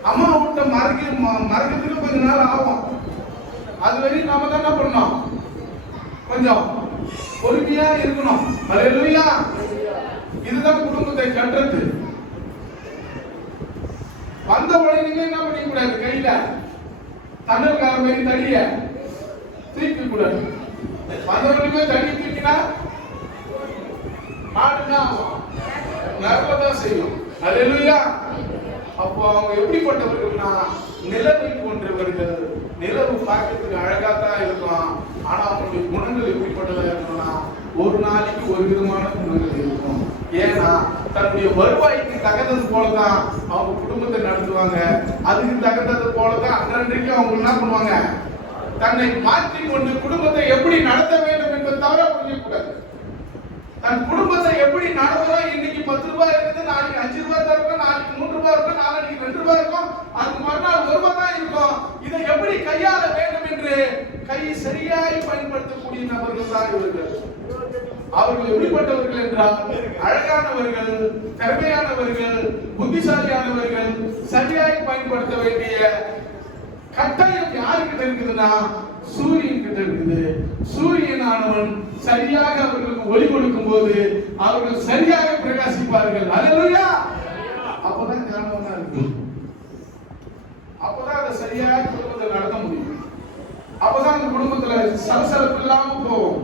அம்மா விட்ட மறக்கிறதுக்கு கொஞ்ச நாள் ஆகும். அது வரைக்கும் நாம தான் என்ன பண்ணணும்? கொஞ்சம் பொறுமையா இருக்கணும். ஹல்லேலூயா. இதுதான் குடும்பத்தை கட்டுறது. வந்த உடனே நீங்க என்ன பண்ணிக்க கூடாது? கையில தண்ணல்கார மாதிரி தடிய தூக்க கூடாது. வந்தவர்களுமே தண்ணி தூக்கினா மாடுதான் நரம்பதான் செய்யும். ஹல்லேலூயா. அப்போ அவங்க எப்படிப்பட்டவர்கள்னா நிலவை போன்றவர்கள். நிலவு பார்க்கறதுக்கு அழகா தான் இருக்கும். ஆனா அவங்களுடைய குணங்கள் எப்படிப்பட்டதா இருக்கும்னா ஒரு நாளைக்கு ஒரு விதமான குணங்கள் இருக்கும். ஏன்னா தன்னுடைய வருவாய்க்கு தகுந்தது போலதான் அவங்க குடும்பத்தை நடத்துவாங்க. அதுக்கு தகுந்தது போலதான் அன்றைக்கு அவங்க என்ன பண்ணுவாங்க? தன்னை மாற்றிக்கொண்டு குடும்பத்தை எப்படி நடத்த வேண்டும் என்பதை தவிர புரிஞ்சிக்கூடாது. தன் குடும்பத்தை எப்படி நடத்தணும்? இன்னைக்கு 10 ரூபாய் இருக்குது, நாளைக்கு 5 ரூபாய் தான் இருக்கும், நாளைக்கு 3 ரூபாய் இருக்கும், நாளைக்கு 2 ரூபாய் இருக்கும், அதுக்கு மறுநாள் 1 ரூபாய் தான் இருக்கும். இதை எப்படி கையாள வேண்டும் என்று கை சரியாய் பயன்படுத்தக்கூடிய நபர்கள் தான் இவர்கள். அவர்கள் எப்படிப்பட்டவர்கள் என்றால் அழகானவர்கள், திறமையானவர்கள், புத்திசாலியானவர்கள், சரியாய் பயன்படுத்த வேண்டிய கட்டாயம் யாருக்கிட்ட இருக்குதுன்னா சூரியன் கிட்ட இருக்குது. சூரியனானவன் சரியாக அவர்களுக்கு ஒளி கொடுக்கும் போது அவர்கள் சரியாக பிரகாசிப்பார்கள். அல்லேலூயா. அப்பதான் ஞானவனா இருக்கு. அப்பதான் அதை சரியாக குடும்பத்தை நடத்த முடியும். அப்பதான் அந்த குடும்பத்துல சலசலப்பு இல்லாம போகும்.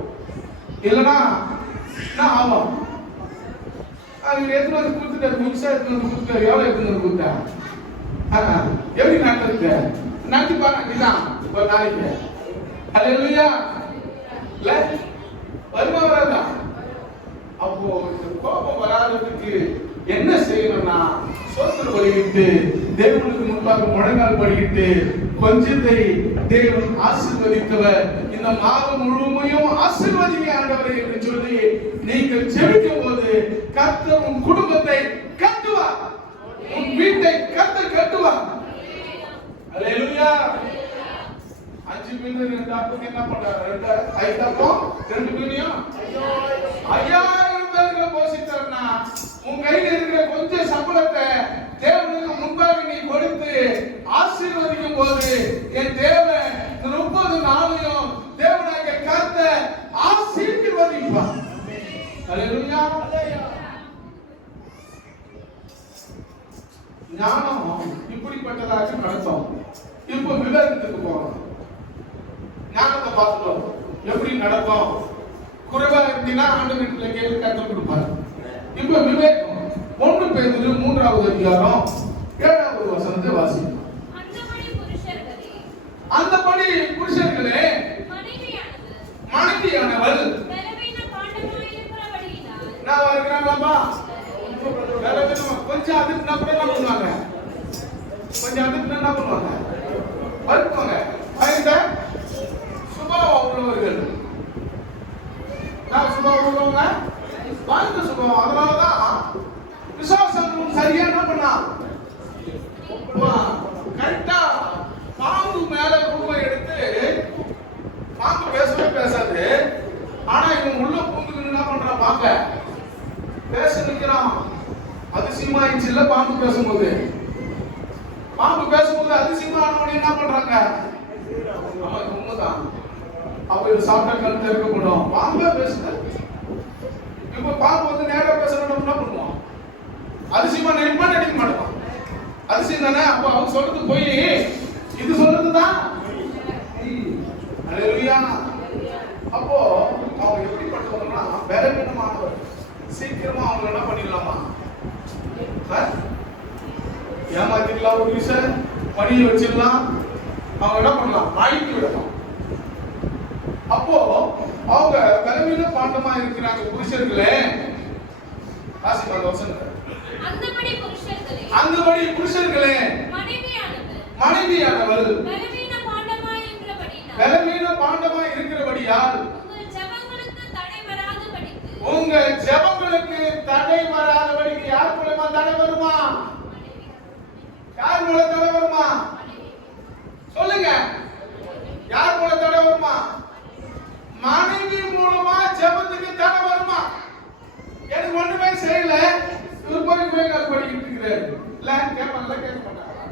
இல்லைன்னா நான் ஆமாம் அது எத்தனை வந்து கொடுத்துட்டாரு, மிக்சா எடுத்து வந்து கொடுத்தாரு, எவ்வளவு எடுத்து வந்து கொடுத்தேன், எப்படி நடத்துறது நடத்தி பாருங்க. இதுதான் ஒரு நாளைக்கு. அல்லேலூயா. இல்ல வருமா வராதா? அப்போ இந்த கோபம் வராததுக்கு என்ன செய்யணும்னா சோத்திர பலியிட்டு தேவனுக்கு முன்பாக முழங்கால் படிக்கிட்டு கொஞ்சத்தை தேவன் ஆசீர்வதித்தவர் இந்த மாதம் முழுமையும் ஆசீர்வதிங்க ஆண்டவரே என்று சொல்லி நீங்கள் ஜெபிக்கும் போது கர்த்தர் உன் குடும்பத்தை கட்டுவார், உன் வீட்டை கர்த்தர் கட்டுவார். அல்லேலூயா. 5 மில்லியன் 2 ஆப்புக்கு என்ன பண்றாரு? 5 ஆப்பும் 2 மில்லியன் 5000 பேர்களை போஷித்தார்னா உன் கையில் இருக்கிற கொஞ்சம் சம்பளத்தை தேவனுக்கு முன்பாக நீ கொடுத்து ஆசீர்வதிக்கும் போது என் தேவன் 30 நாளையும் தேவனாகிய கர்த்தர் ஆசீர்வதிப்பார். அல்லேலூயா. ஞானம் இப்படிப்பட்டதாக நடத்தும். இப்போ விவேகத்துக்கு போகணும். ஞானத்தை பார்த்துட்டோம், எப்படி நடக்கும். குறைவா இருந்தீங்கன்னா ஆண்டவரிடத்துல கேள்வி கற்றுக் கொடுப்பாரு. இப்ப விவேகம் 1 பேதுரு 3வது அதிகாரம் 7வது வசனத்தை வாசிப்போம். அந்தபடி புருஷர்களே மனைவியானவள் நான் வருகிறாங்களாமா கொஞ்சம் அதுக்கு என்ன பண்ணுவாங்க, கொஞ்சம் அதுக்கு என்ன பண்ணுவாங்க, வருவாங்க. அந்த சுபாவம் உள்ளவர்கள், நான் சுபாவம் உள்ளவங்க வாழ்ந்த சுபாவம். அதனாலதான் விசுவாசம் சரியா என்ன பண்ணா கரெக்டா பாம்பு மேல ரூபாய் எடுத்து, பாம்பு பேசவே பேசாது, ஆனா இவன் உள்ள பூந்து என்ன பண்றான், பாக்க பேச நிக்கிறான். அதிசயமா இல்ல பாம்பு பேசும்போது, பாம்பு பேசும்போது அதிசயமான என்ன பண்றாங்க, நமக்கு உண்மைதான். அப்ப இது சாப்பிட்டா கண் திறக்கப்படும். பாம்பே பேசுது. இப்ப பாம்பு வந்து நேரா பேசணும் என்ன பண்ணுவோம், அதிசயமா நடிப்பா நடிக்க மாட்டோம். அதிசயம் தானே. அப்ப அவங்க சொல்றது போய் இது சொல்றதுதான். அல்லேலூயா. அப்போ அவங்க எப்படிப்பட்டவங்கன்னா பலவீனமானவர். சீக்கிரமா அவங்க என்ன பண்ணிடலாமா, ஏமாத்திடலாம், ஒரு விஷயம் பணியை வச்சிடலாம், அவங்க என்ன பண்ணலாம், மாய்க்கு விடலாம். அப்போ அவங்க பலவீன பாண்டமா இருக்கிறாங்க புருஷர்களே. அந்தபடி புருஷர்களே மனைவியானவள் பலவீன பாண்டமா இருக்கிறபடியால் உங்க ஜெபங்களுக்கு தடை வராதபடிக்கு யார் மூலமா தடை வருமா, யார் மூலம் தடை வருமா சொல்லுங்க, யார் மூலம் தடை வருமா, மனைவி மூலமா ஜெபத்துக்கு தடை வருமா. எனக்கு ஒண்ணுமே செய்யல, இவர் போய் வேகால் படிக்கிட்டு இருக்கிறாரு. இல்ல கேட்பாங்கல்ல, கேட்க மாட்டாங்களா?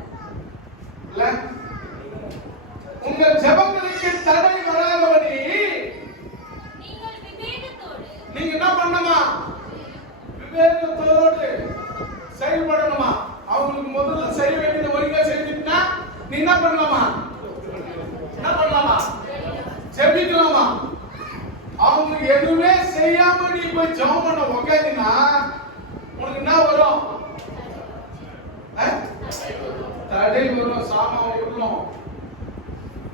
இல்ல உங்கள் ஜெபங்களுக்கு தடை வராதபடி நீங்க என்ன பண்ணணுமா, விவேகத்தோடு செயல்படணுமா. அவங்களுக்கு முதல்ல செய்ய வேண்டியது ஒழுங்கா செஞ்சுட்டா நீ என்ன பண்ணலாமா, என்ன பண்ணலாமா, ஜெபிக்கலாமா. அவங்க எதுவுமே செய்யாம நீ போய் ஜெபம் பண்ண உட்கார்ந்தீங்கன்னா உனக்கு என்ன வரும், தடை வரும். சாமா விடலாம்,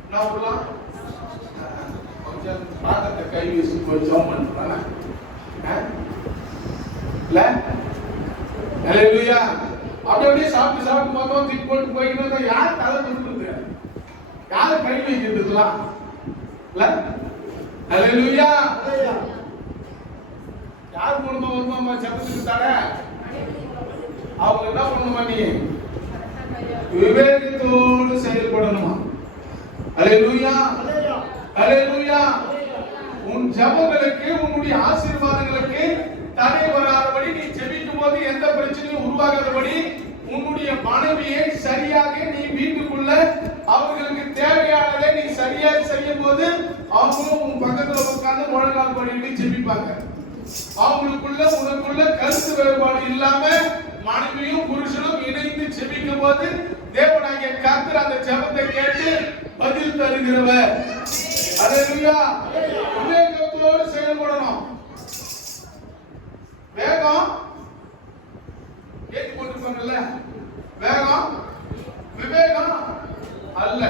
என்ன விடலாம், கொஞ்சம் பாத்திரத்தை கை வீசி போய் ஜெபம் பண்ணுறாங்க. இல்ல அல்லேலூயா. அப்படியே சாப்பிட்டு சாப்பிட்டு பார்த்தோம் தூக்கி போட்டு போய்கிட்டு யார் தலை கொடுக்குறது, யார் கை வைக்கிறதுலாம் இல்ல. அல்லேலூயா. யார் மூலமா வருமா ஜெபத்துக்கு தடை, அவங்க என்ன பண்ணணுமா, நீ விவேகத்தோடு செயல்படணுமா. அல்லேலூயா. அல்லேலூயா. உன் ஜெபங்களுக்கு, உன்னுடைய ஆசீர்வாதங்களுக்கு தடை வராதபடி நீ ஜெபிக்கும் போது எந்த பிரச்சனையும் உருவாகாதபடி உன்னுடைய மனைவியை சரியாக நீ வீட்டுக்குள்ள அவர்களுக்கு தேவையானதை நீ சரியா செய்யும் போது அவங்களும் உன் பக்கத்துல உட்கார்ந்து முழங்கால் பண்ணிட்டு ஜெபிப்பாங்க. அவங்களுக்குள்ள உனக்குள்ள கருத்து வேறுபாடு இல்லாம மனைவியும் புருஷனும் இணைந்து ஜெபிக்கும் போது தேவனாகிய கர்த்தர் அந்த ஜெபத்தை கேட்டு பதில் தருகிறவர். அல்லேலூயா. விவேகத்தோடு செயல்படணும். வேகம் ஏத்தி போட்டுருப்பாங்கல்ல, வேகம் விவேகம் அல்ல.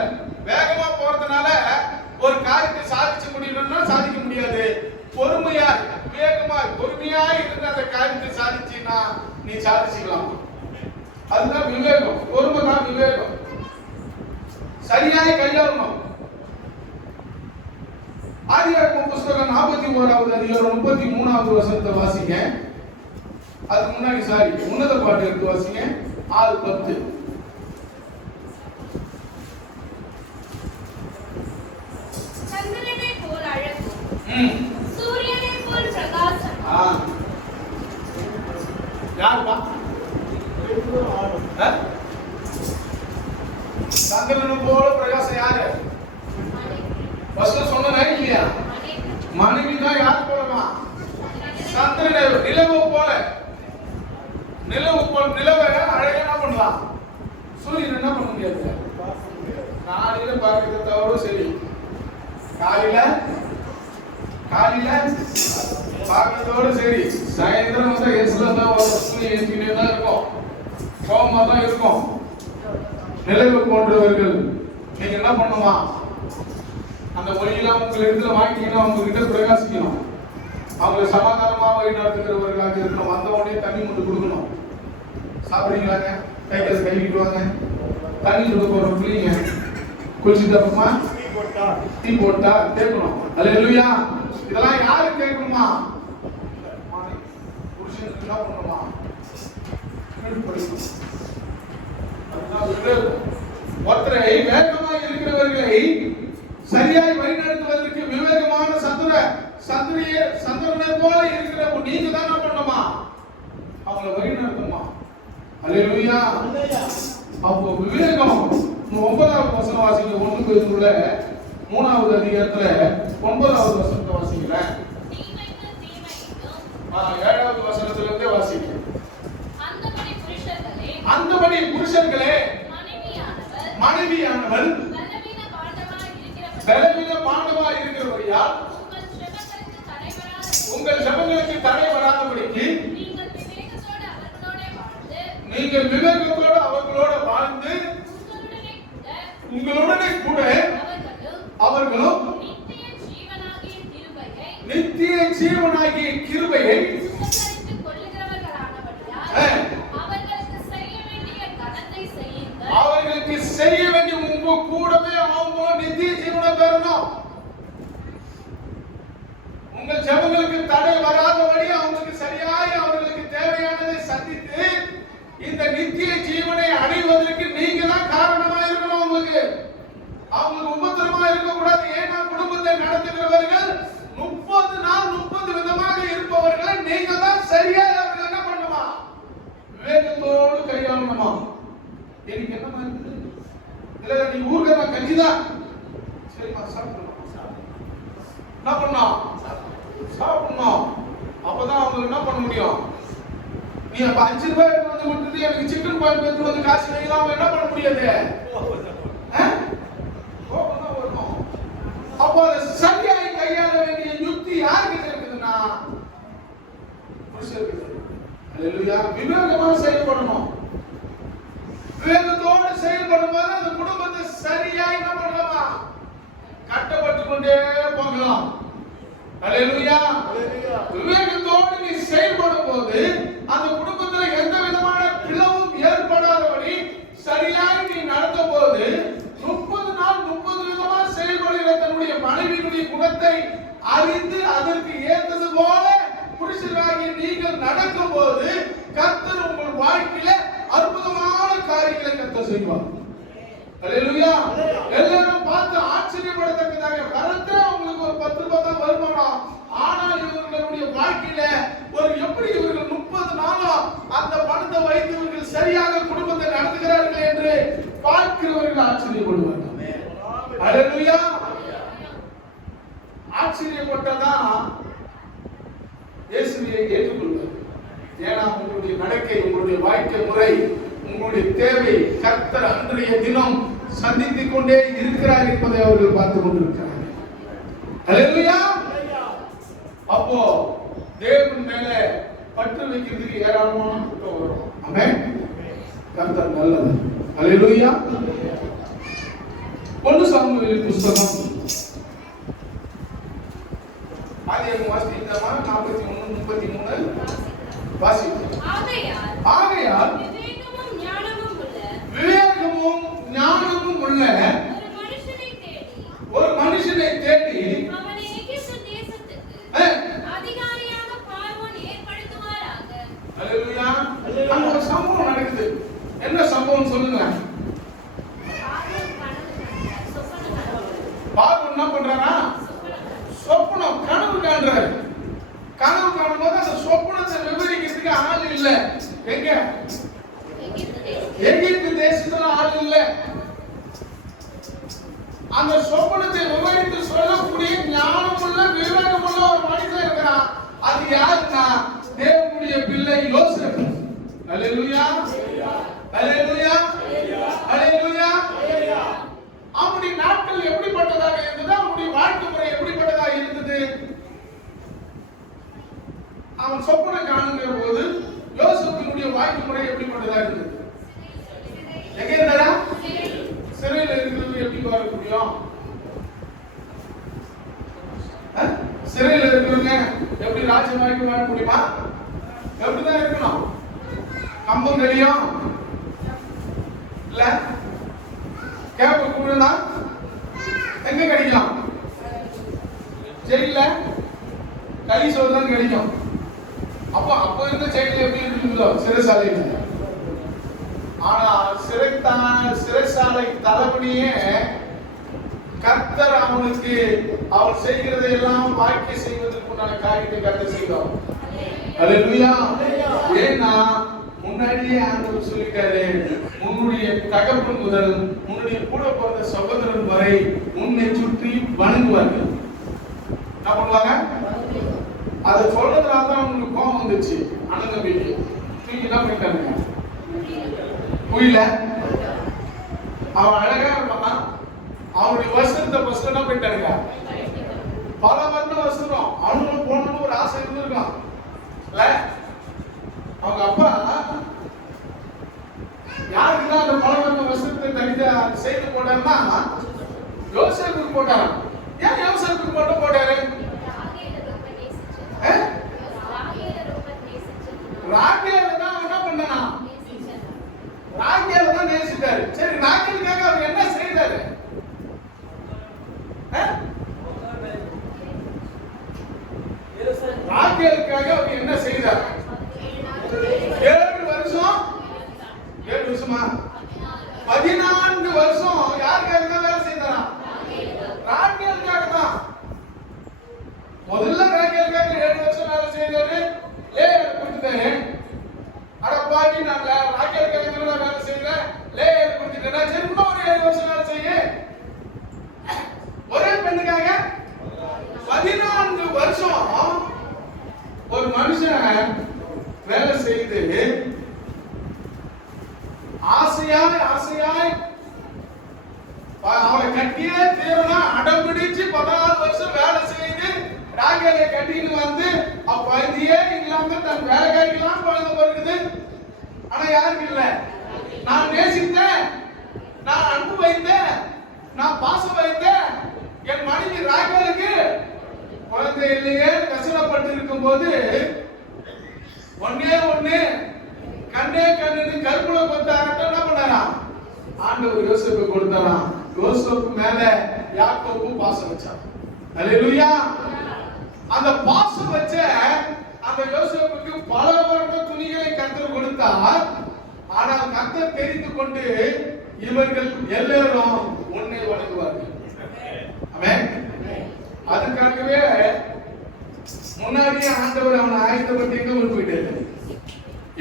வேகமா போறதுனால ஒரு காரியத்தை சாதிக்க முடியணும்னா சாதிக்க முடியாது. பொறுமையா விவேகமா பொறுமையா இருந்து அந்த காரியத்தை சாதிச்சீன்னா நீ சாதிச்சுக்கலாம். அதுதான் விவேகம். பொறுமை தான் விவேகம். சரியாய் கையாளணும். ஆதியாகமம் புஸ்தகம் 41வது அதிகாரம் 33வது வசனத்தை வாசிங்க. அதுக்கு முன்னாடி உன்னத பாட்டு எடுத்து வாசிங்க. 6:10. சந்திரனை போல் அழகும் சூரியனை போல் பிரகாசம். யாருப்பா? சந்திரனை போல பிரகாசம் யாரு? ஃபர்ஸ்ட் சொன்னனே இல்லையா? மனைவி தான். யார் போலமா? சந்திரனை நிலவு போல. நிலவை அழகா என்ன பண்ணலாம்? சூரியன் என்ன பண்ண முடியாது. காலையில பார்க்கிறதோட சரி, காலையில பார்க்கிறதோட சரி, சாயந்தரம் வந்து எஸ்ல தான் சூரியன் ஏற்றினே தான் இருக்கும், கோபமா தான் இருக்கும். நிலவு போன்றவர்கள் நீங்க என்ன பண்ணுமா? அந்த ஒளியெல்லாம் உங்கள் இடத்துல வாங்கிட்டீங்கன்னா அவங்க கிட்ட பிரகாசிக்கணும். அவங்களை சமாதானமா வழி நடத்துகிறவர்களாக இருக்கணும். அந்த உடனே தண்ணி மட்டும் கொடுக்கணும். சாப்பிடுறீங்களாங்க? கைகளை கழுவிட்டு வாங்க. தண்ணி கொடுக்க போற பிள்ளைங்க குளிச்சுட்டு அப்புறமா டீ போட்டா கேட்கணும். அல்லேலூயா. இதெல்லாம் யாரு கேட்கணுமா? புருஷனுக்கு என்ன பண்ணணுமா? ஒருத்தரை வேகமாக இருக்கிறவர்களை சரியாய் வழிநடத்துவதற்கு விவேகமான சந்திரனை போல இருக்கிற நீங்க தான் என்ன பண்ணணுமா? அவங்களை வழிநடத்தணுமா? அல்லேலூயா. அப்போ விவேகம் 9வது வசனம் வாசிங்க. 1 பேதுருல 3வது அதிகாரத்துல 9வது வசனத்தை வாசிக்கல. 7வது வசனத்துல இருந்தே வாசிங்க. அந்தபடி புருஷர்களே மனைவியானவள் பலவீன பாண்டமாய் இருக்கிறபடியால் உங்கள் ஜெபங்களுக்கு தடை வராதபடிக்கு நீங்கள் விவேகத்தோடு அவர்களோட வாழ்ந்து உங்களுடனே கூட அவர்களும் நித்திய ஜீவனாகிய கிருபையை அவர்களுக்கு செய்ய வேண்டிய உங்க கூடவே அவங்களும் நித்திய ஜீவனை பெறணும். உங்கள் ஜெபங்களுக்கு தடை வராதபடி அவங்களுக்கு சரியாய் அவர்களுக்கு தேவையானதை சந்தித்து இந்த நித்திய ஜீவனை அடைவதற்கு நீங்க தான் காரணமா இருக்கணும். அவங்களுக்கு உபத்திரமா இருக்கக்கூடாது. ஏன்னா குடும்பத்தை நடத்துகிறவர்கள் 30 நாள் 30 விதமாக இருப்பவர்களை நீங்க தான் சரியாக அவர்கள் என்ன பண்ணுமா? விவேகத்தோடு கையாளணுமா? எனக்கு என்ன இருக்குது? இல்ல நீ ஊர்ல நான் கஞ்சிதான் சரிமா சாப்பிடணும். என்ன பண்ணோம்? சாப்பிடணும். அப்பதான் அவங்க என்ன பண்ண முடியும்? நீ அப்ப 5 ரூபாய் வந்து விட்டுட்டு எனக்கு சிக்கன் பாயில் எடுத்து வந்து காசு வைக்கலாம் என்ன பண்ண முடியாது? அப்போ சரியாய் கையாள வேண்டிய யுக்தி யாருக்கு இருக்குதுன்னா புருஷருக்கு. அல்லேலூயா. விவேகமா செயல்படணும். விவேகத்தோடு செயல்படும் போது அந்த குடும்பத்தை சரியாய் என்ன பண்ணலாம்? கட்டப்பட்டு கொண்டே போகலாம். அல்லேலூயா. விவேகத்தோடு நீ செயல்படும் போது அந்த குடும்பத்தில் எந்த விதமான பிளவும் ஏற்படாதபடி சரியாய் நீ நடத்தும் போது 30 நாள் 30 விதமாக செயல்படுகிற தன்னுடைய மனைவியினுடைய குணத்தை அறிந்து அதற்கு ஏற்றது போல புருஷராகிய நீங்கள் நடக்கும் போது கர்த்தர் உங்கள் வாழ்க்கையில அற்புதமான காரியங்களை கர்த்தர் செய்வார். அல்லேலூயா. எல்லாரும் பார்த்து ஆச்சரியப்படத்தக்கதாக வரத்தே உங்களுக்கு ஒரு 10 ரூபாய் தான் வருமானம். வாழ்க்கையில ஒரு எப்படி இவர்கள் 30 நாளும் அந்த பணத்தை வைத்து இவர்கள் சரியாக குடும்பத்தை நடத்துகிறார்கள் என்று பார்க்கிறவர்கள் ஆச்சரியப்படுவார்கள். அல்லேலூயா. ஆச்சரியப்பட்டதான் இயேசுவை ஏற்றுக்கொள்வார். ஏன்னா உங்களுடைய நடக்கை, உங்களுடைய வாழ்க்கை முறை, உங்களுடைய தேவை கர்த்தர் அன்றைய தினம் சந்தித்துக் கொண்டே இருக்கிறார் என்பதை அவர்கள் பார்த்துக் கொண்டிருக்கிறார்கள். அல்லேலூயா. அப்போ தேவன் மேல பற்று வைக்கிறதுக்கு ஏராளமான கூட்டம் வரும். ஆமென். கர்த்தர் நல்லவர். அல்லேலூயா. 1 சாமுவேல் புத்தகம் ஆதியாகமம் வாசித்தோமா 41 33 வாசிப்போம். ஆகையால் விவேகமும் ஞானமும் உள்ள ஒரு மனுஷனை தேடி அவனை எகிப்து தேசத்துக்கு அதிகாரியாக பார்வோன் ஏற்படுத்துவாராக. அல்லேலூயா. அங்க ஒரு சம்பவம் நடக்குது. என்ன சம்பவம் சொல்லுங்க. பார்வோன் என்ன பண்றாரா? சொப்பனம், கனவு காண்றாரு. கனவு காணும்போது அந்த சொப்பனத்தை விவரிக்கிறதுக்கு ஆள் இல்ல. எங்க? எகிப்து தேசத்துல ஆள் இல்ல. அந்த சொப்பனத்தை விவரித்து சொல்லக்கூடிய ஞானமுள்ள விவேகமுள்ள ஒரு மனிதன் இருக்கிறான். அது யாருன்னா தேவனுடைய பிள்ளை யோசேப்பு. அல்லேலூயா. அல்லேலூயா. அல்லேலூயா. அவனுடைய நாட்கள் எப்படிப்பட்டதாக இருந்தது? அவனுடைய வாழ்க்கை முறை எப்படிப்பட்டதாக இருந்தது? அவன் சொப்பனை காணுகிற போது யோசேப்பினுடைய வாழ்க்கை முறை எப்படிப்பட்டதாக இருந்தது? எங்க இருந்தாரா? சிறையில் இருக்கிறது எப்படி வர முடியும்? சிறையில் இருக்கிறவங்க எப்படி ராஜ்யமாக்கி வாழ முடியுமா? எப்படிதான் இருக்கணும்? கம்பம் தெரியும் இல்ல? கேப்ப கூடனா எங்க கிடைக்கலாம்? ஜெயில களி சோறு தான் கிடைக்கும். அப்ப இருந்த ஜெயில எப்படி இருக்குங்களோ சிறைசாலையில. ஆனா சிறைசாலை தளபதியே கர்த்தர் அவனுக்கு அவன் செய்கிறதை எல்லாம் வாய்க்க செய்வதற்குண்டான காரியத்தை கர்த்தர் செய்வார். அல்லேலூயா. ஏன்னா முன்னாடியே ஆண்டவர் சொல்லிட்டாரு, உன்னுடைய தகப்பன் முதல் உன்னுடைய கூட பிறந்த சகோதரன் வரை உன்னை சுற்றி வணங்குவார்கள். என்ன பண்ணுவாங்க? அதை சொல்றதுனால தான் அவனுக்கு கோபம் வந்துச்சு. அண்ணன் தம்பிக்கு தூக்கி என்ன பண்ணிட்டாங்க? புரியல. அவன் அழகா இருப்பான். அவனுடைய வஸ்திரத்தை ஃபர்ஸ்ட் என்ன பண்ணிட்டாங்க? பல வர்ண வஸ்திரம் அவனுக்கு போடணும்னு ஒரு ஆசை இருந்திருக்கான் இல்ல? அவங்க அப்பா யாருக்குதான் அந்த பல வர்ண வஸ்திரத்தை தனித்த செய்து போட்டாருன்னா யோசேப்புக்கு போட்டாராம். ஏன் யோசேப்புக்கு மட்டும் போட்டாரு? ராகேல தான் என்ன பண்ணனா? ராகேல தான் நேசிட்டாரு. சரி, ராகேலுக்காக அவர் என்ன செய்தாரு? ராகேலுக்காக அவர் என்ன செய்தார்? 7 வருஷமா 14 வருஷம் யாருக்காக தான் வேலை செய்தாரா? ராகேலுக்காக தான். முதல்ல ராகேலுக்காக 7 வருஷம் வேலை செய்தாரு. லேயாவை கொடுத்துட்டாரு. அட பாவி, நான் ராகேலுக்காக தான் வேலை செய்யறேன், லேயாவை கொடுத்துட்டேன். சரி, இன்னும் ஒரு 7 வருஷம் வேலை செய்ய. ஒரே பெண்ணுக்காக 14 வருஷம் ஒரு மனுஷன் வேலை செய்து ஆசையாய் அவளை கட்டியே தீரணும் அடம் பிடிச்சு 14 வருஷம் வேலை செய்து ராகேலை கட்டின்னு வந்து குழந்தையே இல்லாம தன் வேலைக்காரிக்கெல்லாம் குழந்தை பிறகுது. ஆனா யாருக்கு இல்ல? நான் நேசித்தேன், நான் அன்பு வைத்தேன், நான் பாசம் வைத்தேன். என் மனைவி ராகேலுக்கு குழந்தை இல்லையே கஷ்டப்பட்டு இருக்கும் போது ஒண்ணு கண்ணே கண்ணு கருப்புல கொத்தாரட்டும் என்ன பண்ணாராம்? ஆண்டவர் யோசேப்பு கொடுத்தாராம். யோசேப்பு மேல யாக்கோபு பாசம் வச்சான். அல்லேலூயா. அந்த பாசம் வச்ச அந்த யோசேப்புக்கு பல வர்ண துணிகளை கர்த்தர் கொடுத்தார். ஆனால் கர்த்தர் தெரிந்து கொண்டு இவர்கள் எல்லாரும் உன்னை வணங்குவார்கள். ஆமென். அதுக்காகவே முன்னாடியே ஆண்டவர் அவனை ஆயத்தப்பட்டு எங்க கொண்டு போயிட்டாரு?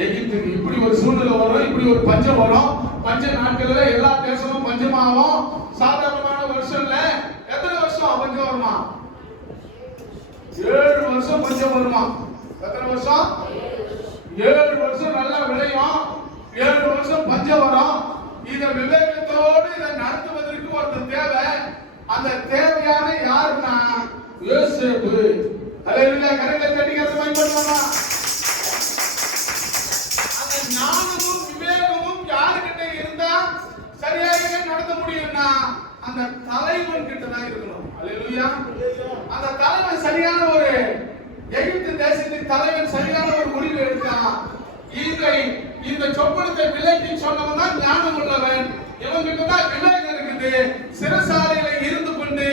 எகிப்துக்கு. இப்படி ஒரு சூழ்நிலை வரும், இப்படி ஒரு பஞ்சம் வரும். பஞ்ச நாட்கள்ல எல்லா தேசமும் பஞ்சமாகும். சாதாரணமான வருஷம் இல்ல. எத்தனை வருஷம் பஞ்சம் வருமா? 7 வருஷம் பஞ்சம் வருமா? எத்தனை வருஷம்? 7 வருஷம் நல்லா விளையும், 7 வருஷம் பஞ்சம் வரும். இத விவேகத்தோடு இதை நடத்துவதற்கு ஒருத்தர் தேவை. அந்த தேவையான யாருன்னா யோசேப்பு. அல்லேலூயா. கரங்களை தட்டி கரங்களை பயன்படுத்தலாமா? அந்த ஞானமும் விவேகமும் யாருக்கிட்ட இருந்தா சரியாக நடத்த முடியும்னா அந்த தலைவன் கிட்ட தான் இருக்கணும். அல்லேலூயா. அந்த தலைவன் சரியான ஒரு எகிப்து தேசத்தின் தலைவன் சரியான ஒரு முடிவு எடுத்தான். இந்த சொப்பனத்தை விலக்கி சொன்னவன் தான் ஞானம் உள்ளவன். இவங்கிட்ட தான் விவேகம் இருக்குது. சிறைசாலையில இருந்து கொண்டு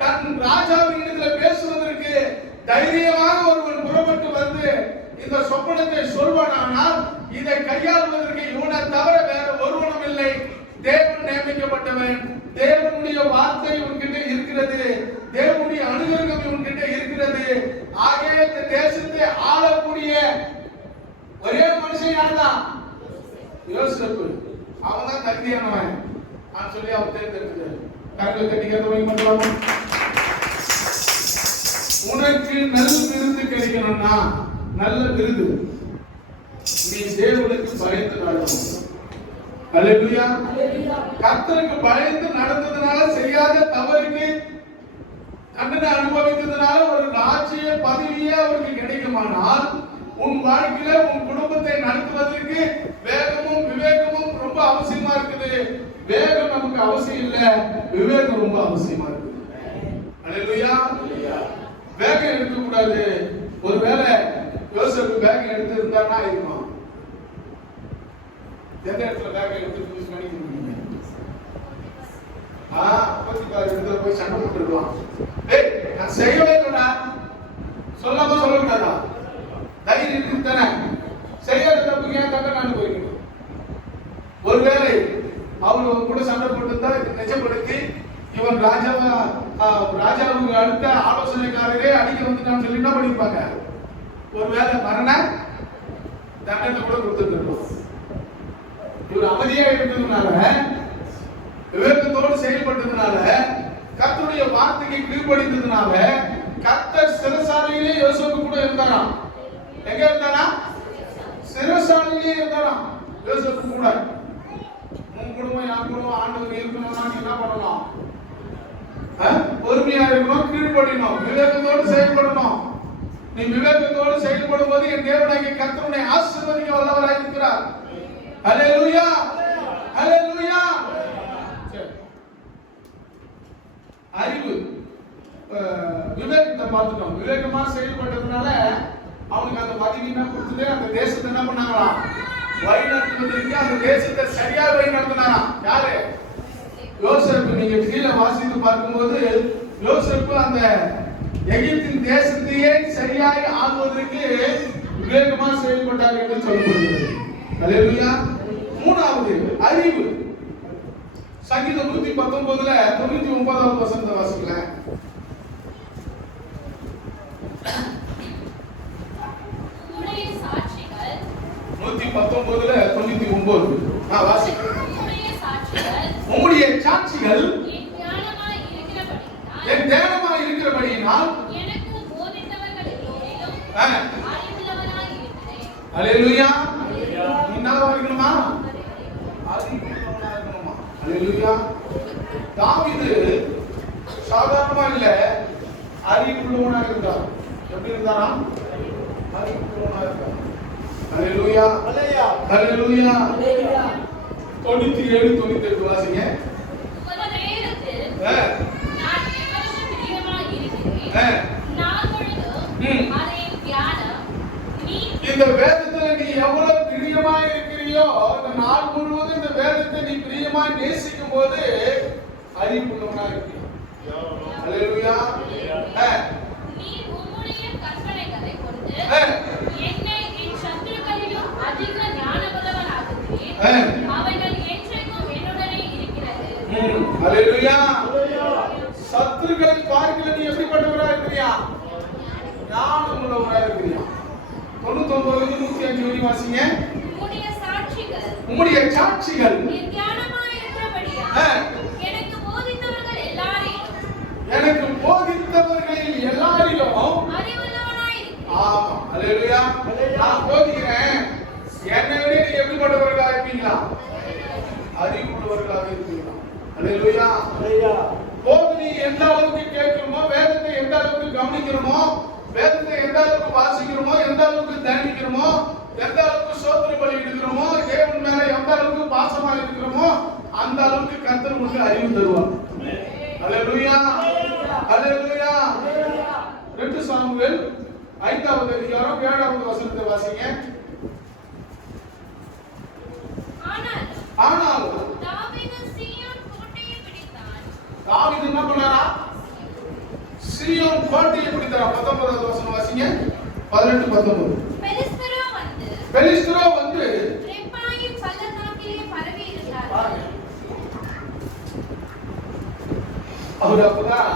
தன் ராஜாவின் இடத்துல பேசுவதற்கு தைரியமாக ஒருவன் புறப்பட்டு வந்து இந்த சொப்பனத்தை சொல்வானால் இதை கையாளுவதற்கு இவனை தவிர வேற ஒருவனும் இல்லை. தேவன் நியமிக்கப்பட்டவன். தேவனுடைய வார்த்தை உன்கிட்ட இருக்கிறது. தேவனுடைய அனுகிரகம் உன்கிட்ட இருக்கிறது. ஆகிய இந்த தேசத்தை ஆளக்கூடிய ஒரே மனுஷன் யார்தான்? யோசேப்பு. அவன் தான் தகுதியானவன் நான் சொல்லி அவன் தேர்ந்தெடுத்தார். கரங்களை தட்டி கரங்களை பண்ணலாமா? உனக்கு நல்ல விருது கிடைக்கணும்னா, நல்ல விருது நீ தேவனுக்கு பயந்து நடக்கணும். அல்லேலூயா. கர்த்தருக்கு பயந்து நடந்ததுனால செய்யாத தவறுக்கு தண்டனை அனுபவித்ததுனால ஒரு ராஜ்ய பதவியே அவருக்கு கிடைக்குமானால் உன் வாழ்க்கையில உன் குடும்பத்தை நடத்துவதற்கு வேகமும் விவேகமும் ரொம்ப அவசியமா இருக்குது. வேகம் நமக்கு அவசியம் இல்ல, விவேகம் ரொம்ப அவசியமா இருக்குது. அல்லேலூயா. வேகம் எடுக்க கூடாது. ஒருவேளை யோசேப்பு வேகம் எடுத்து இருந்தானா இருக்குமா? எந்த இடத்துல வேகம் எடுத்து யூஸ் பண்ணிக்கிறீங்க? அப்பத்திக்கார இடத்துல போய் சண்டை போட்டுருக்கலாம். நான் செய்யவே இல்லடா சொல்லாம சொல்லக்கூடாதா? தைரியம் இருக்கு தானே? செய்யாத தப்புக்கு ஏன் தண்டனை அனுபவிக்கணும்? ஒருவேளை அவங்க கூட சண்டை போட்டு நிஜப்படுத்தி இவன் ராஜாவுக்கு அடுத்த ஆலோசனைக்காரரே அடிக்க வந்துட்டான்னு சொல்லி என்ன பண்ணிருப்பாங்க? ஒருவேளை மரண தண்டனை கூட கொடுத்துருக்கோம். இவர் அமைதியா இருந்ததுனால, விவேகத்தோடு செயல்பட்டதுனால, கர்த்தருடைய வார்த்தைக்கு கீழ்ப்படிந்ததுனால கர்த்தர் சிறைசாலையிலே யோசேப்பு கூட இருந்தாராம். எங்க இருந்தாரா? சிறைசாலையிலே இருந்தாராம் யோசேப்பு கூட. உன் குடும்பம் என் குடும்பம் ஆண்டவர் இருக்கணும்னா நீ என்ன பண்ணணும்? பொறுமையா இருக்கணும், கீழ்ப்படியணும், விவேகத்தோடு செயல்படணும். நீ விவேகத்தோடு செயல்படும் போது என் தேவனாகிய கர்த்தர் உன்னை ஆசீர்வதிக்க வல்லவராய் இருக்கிறார். அல்லேலூயா. அல்லேலூயா. அறிவு விவேகத்தை பார்த்துட்டோம். விவேகமா செயல்பட்டதுனால அவனுக்கு அந்த பதவியை கொடுத்துட்டு அந்த தேசத்தை என்ன பண்ணாங்களாம்? வழி நடத்துவதற்கு அந்த தேசத்தை சரியா வழி நடத்தினாராம். யாரு? யோசேப்பு. நீங்க கீழே வாசித்து பார்க்கும்போது யோசேப்பு அந்த எகிப்தின் தேசத்தையே சரியாய் ஆளுவதற்கு விவேகமா செயல்பட்டார் என்று சொல்லப்படுகிறது. அல்லேலூயா. மூணாவது அறிவு. சங்கீதம் 119ல 99வது வசனத்தை வாசிக்கல. உம்முடைய சாட்சிகள் 119ல 99 வாசிக்க. உம்முடைய சாட்சிகள் என் தியானமாய் இருக்கிறபடியினால் எனக்கு போதித்தவர்கள் எல்லோரிலும் அறிவுள்ளவனாய் இருக்கிறேன். அல்லேலூயா. என்னவா இருக்கணுமா? அறிவுள்ளவனாய் இருக்கணுமா? அல்லேலூயா. தாவீது சாதாரணமா இல்ல, அறிவுள்ளவனாக இருந்தார். எப்படி இருந்தாரா? அறிவுள்ளவனாக இருந்தார். அல்லேலூயா. அல்லேலூயா. 97 98 வாசிங்க. ஒரு நேரத்தில் நான் எவ்வளவு பிரியமாய் இருக்கிறேன், நான் பொழுதும் அதை தியானம் நீ இந்த வேதத்துல நீ எவ்வளவு பிரியமாய் இருக்கிறியோ, இந்த நாள் முழுவதும் இந்த வேதத்தை நீ பிரியமாய் நேசிக்கும் போது அறிவுள்ளவனாய் இருக்கிறாய். அல்லேலூயா. நீ உம்முடைய கற்பனைகளை கொண்டு என்னை என் சத்துருக்களிலும் அதிக ஞானமுள்ளவனாக்குகிறீர். அவைகள் என்றைக்கும் என்னுடனே இருக்கிறது. அல்லேலூயா. சத்துருக்களை பார்க்கல நீ எப்படிப்பட்டவராய் இருக்கிறியா? ஞானம் உள்ளவராக இருக்கிறீங்க. 99 105 வரை வாசிங்க. உம்முடைய சாட்சிகள் உம்முடைய சாட்சிகள் நித்தியானமாய் இருக்கிறபடியால் எனக்கு போதித்தவர்கள் எல்லாரிலும் அறிவுள்ளவனாய் இருக்கிறேன். ஆமா, அல்லேலூயா. நான் போதிக்கிறேன், என்னை விட நீ எப்படிப்பட்டவர்களாக இருப்பீங்களா? அறிவுள்ளவர்களாக இருப்பீங்களா? அல்லேலூயா. போதனை எந்த அளவுக்கு கேட்கிறோமோ, வேதத்தை எந்த அளவுக்கு கவனிக்கிறோமோ, வேதத்தை எந்த அளவுக்கு வாசிக்கிறோமோ, எந்த அளவுக்கு தியானிக்கிறோமோ, எந்த அளவுக்கு சோத்திர பலி எடுக்கிறோமோ, தேவன் மேல எந்த அளவுக்கு பாசமா இருக்கிறோமோ, அந்த அளவுக்கு கர்த்தர் உங்களுக்கு அறிவு தருவார். அல்லேலூயா, அல்லேலூயா. 2 சாமுவேல் 5வது அதிகாரம் 7வது வசனத்தை வாசிங்க. ஆனால் தாவீது சீயோன் கோட்டையை பிடித்தான். தாவீது என்ன பண்ணாரா? சீயோன் கோட்டையை பிடித்தாரா? 19வது வசனம் வாசிங்க. 18 19. பெலிஸ்தரோ வந்து ரெப்பாயின் பள்ளத்தாக்கிலே பரவி இருந்தார்கள். அவர் அப்பதான்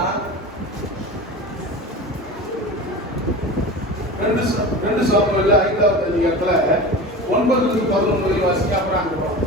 2 சாமுவேல் 5வது அதிகாரத்துல 9 to 11 வாசிங்க. அப்புறம் அங்க போறோம்.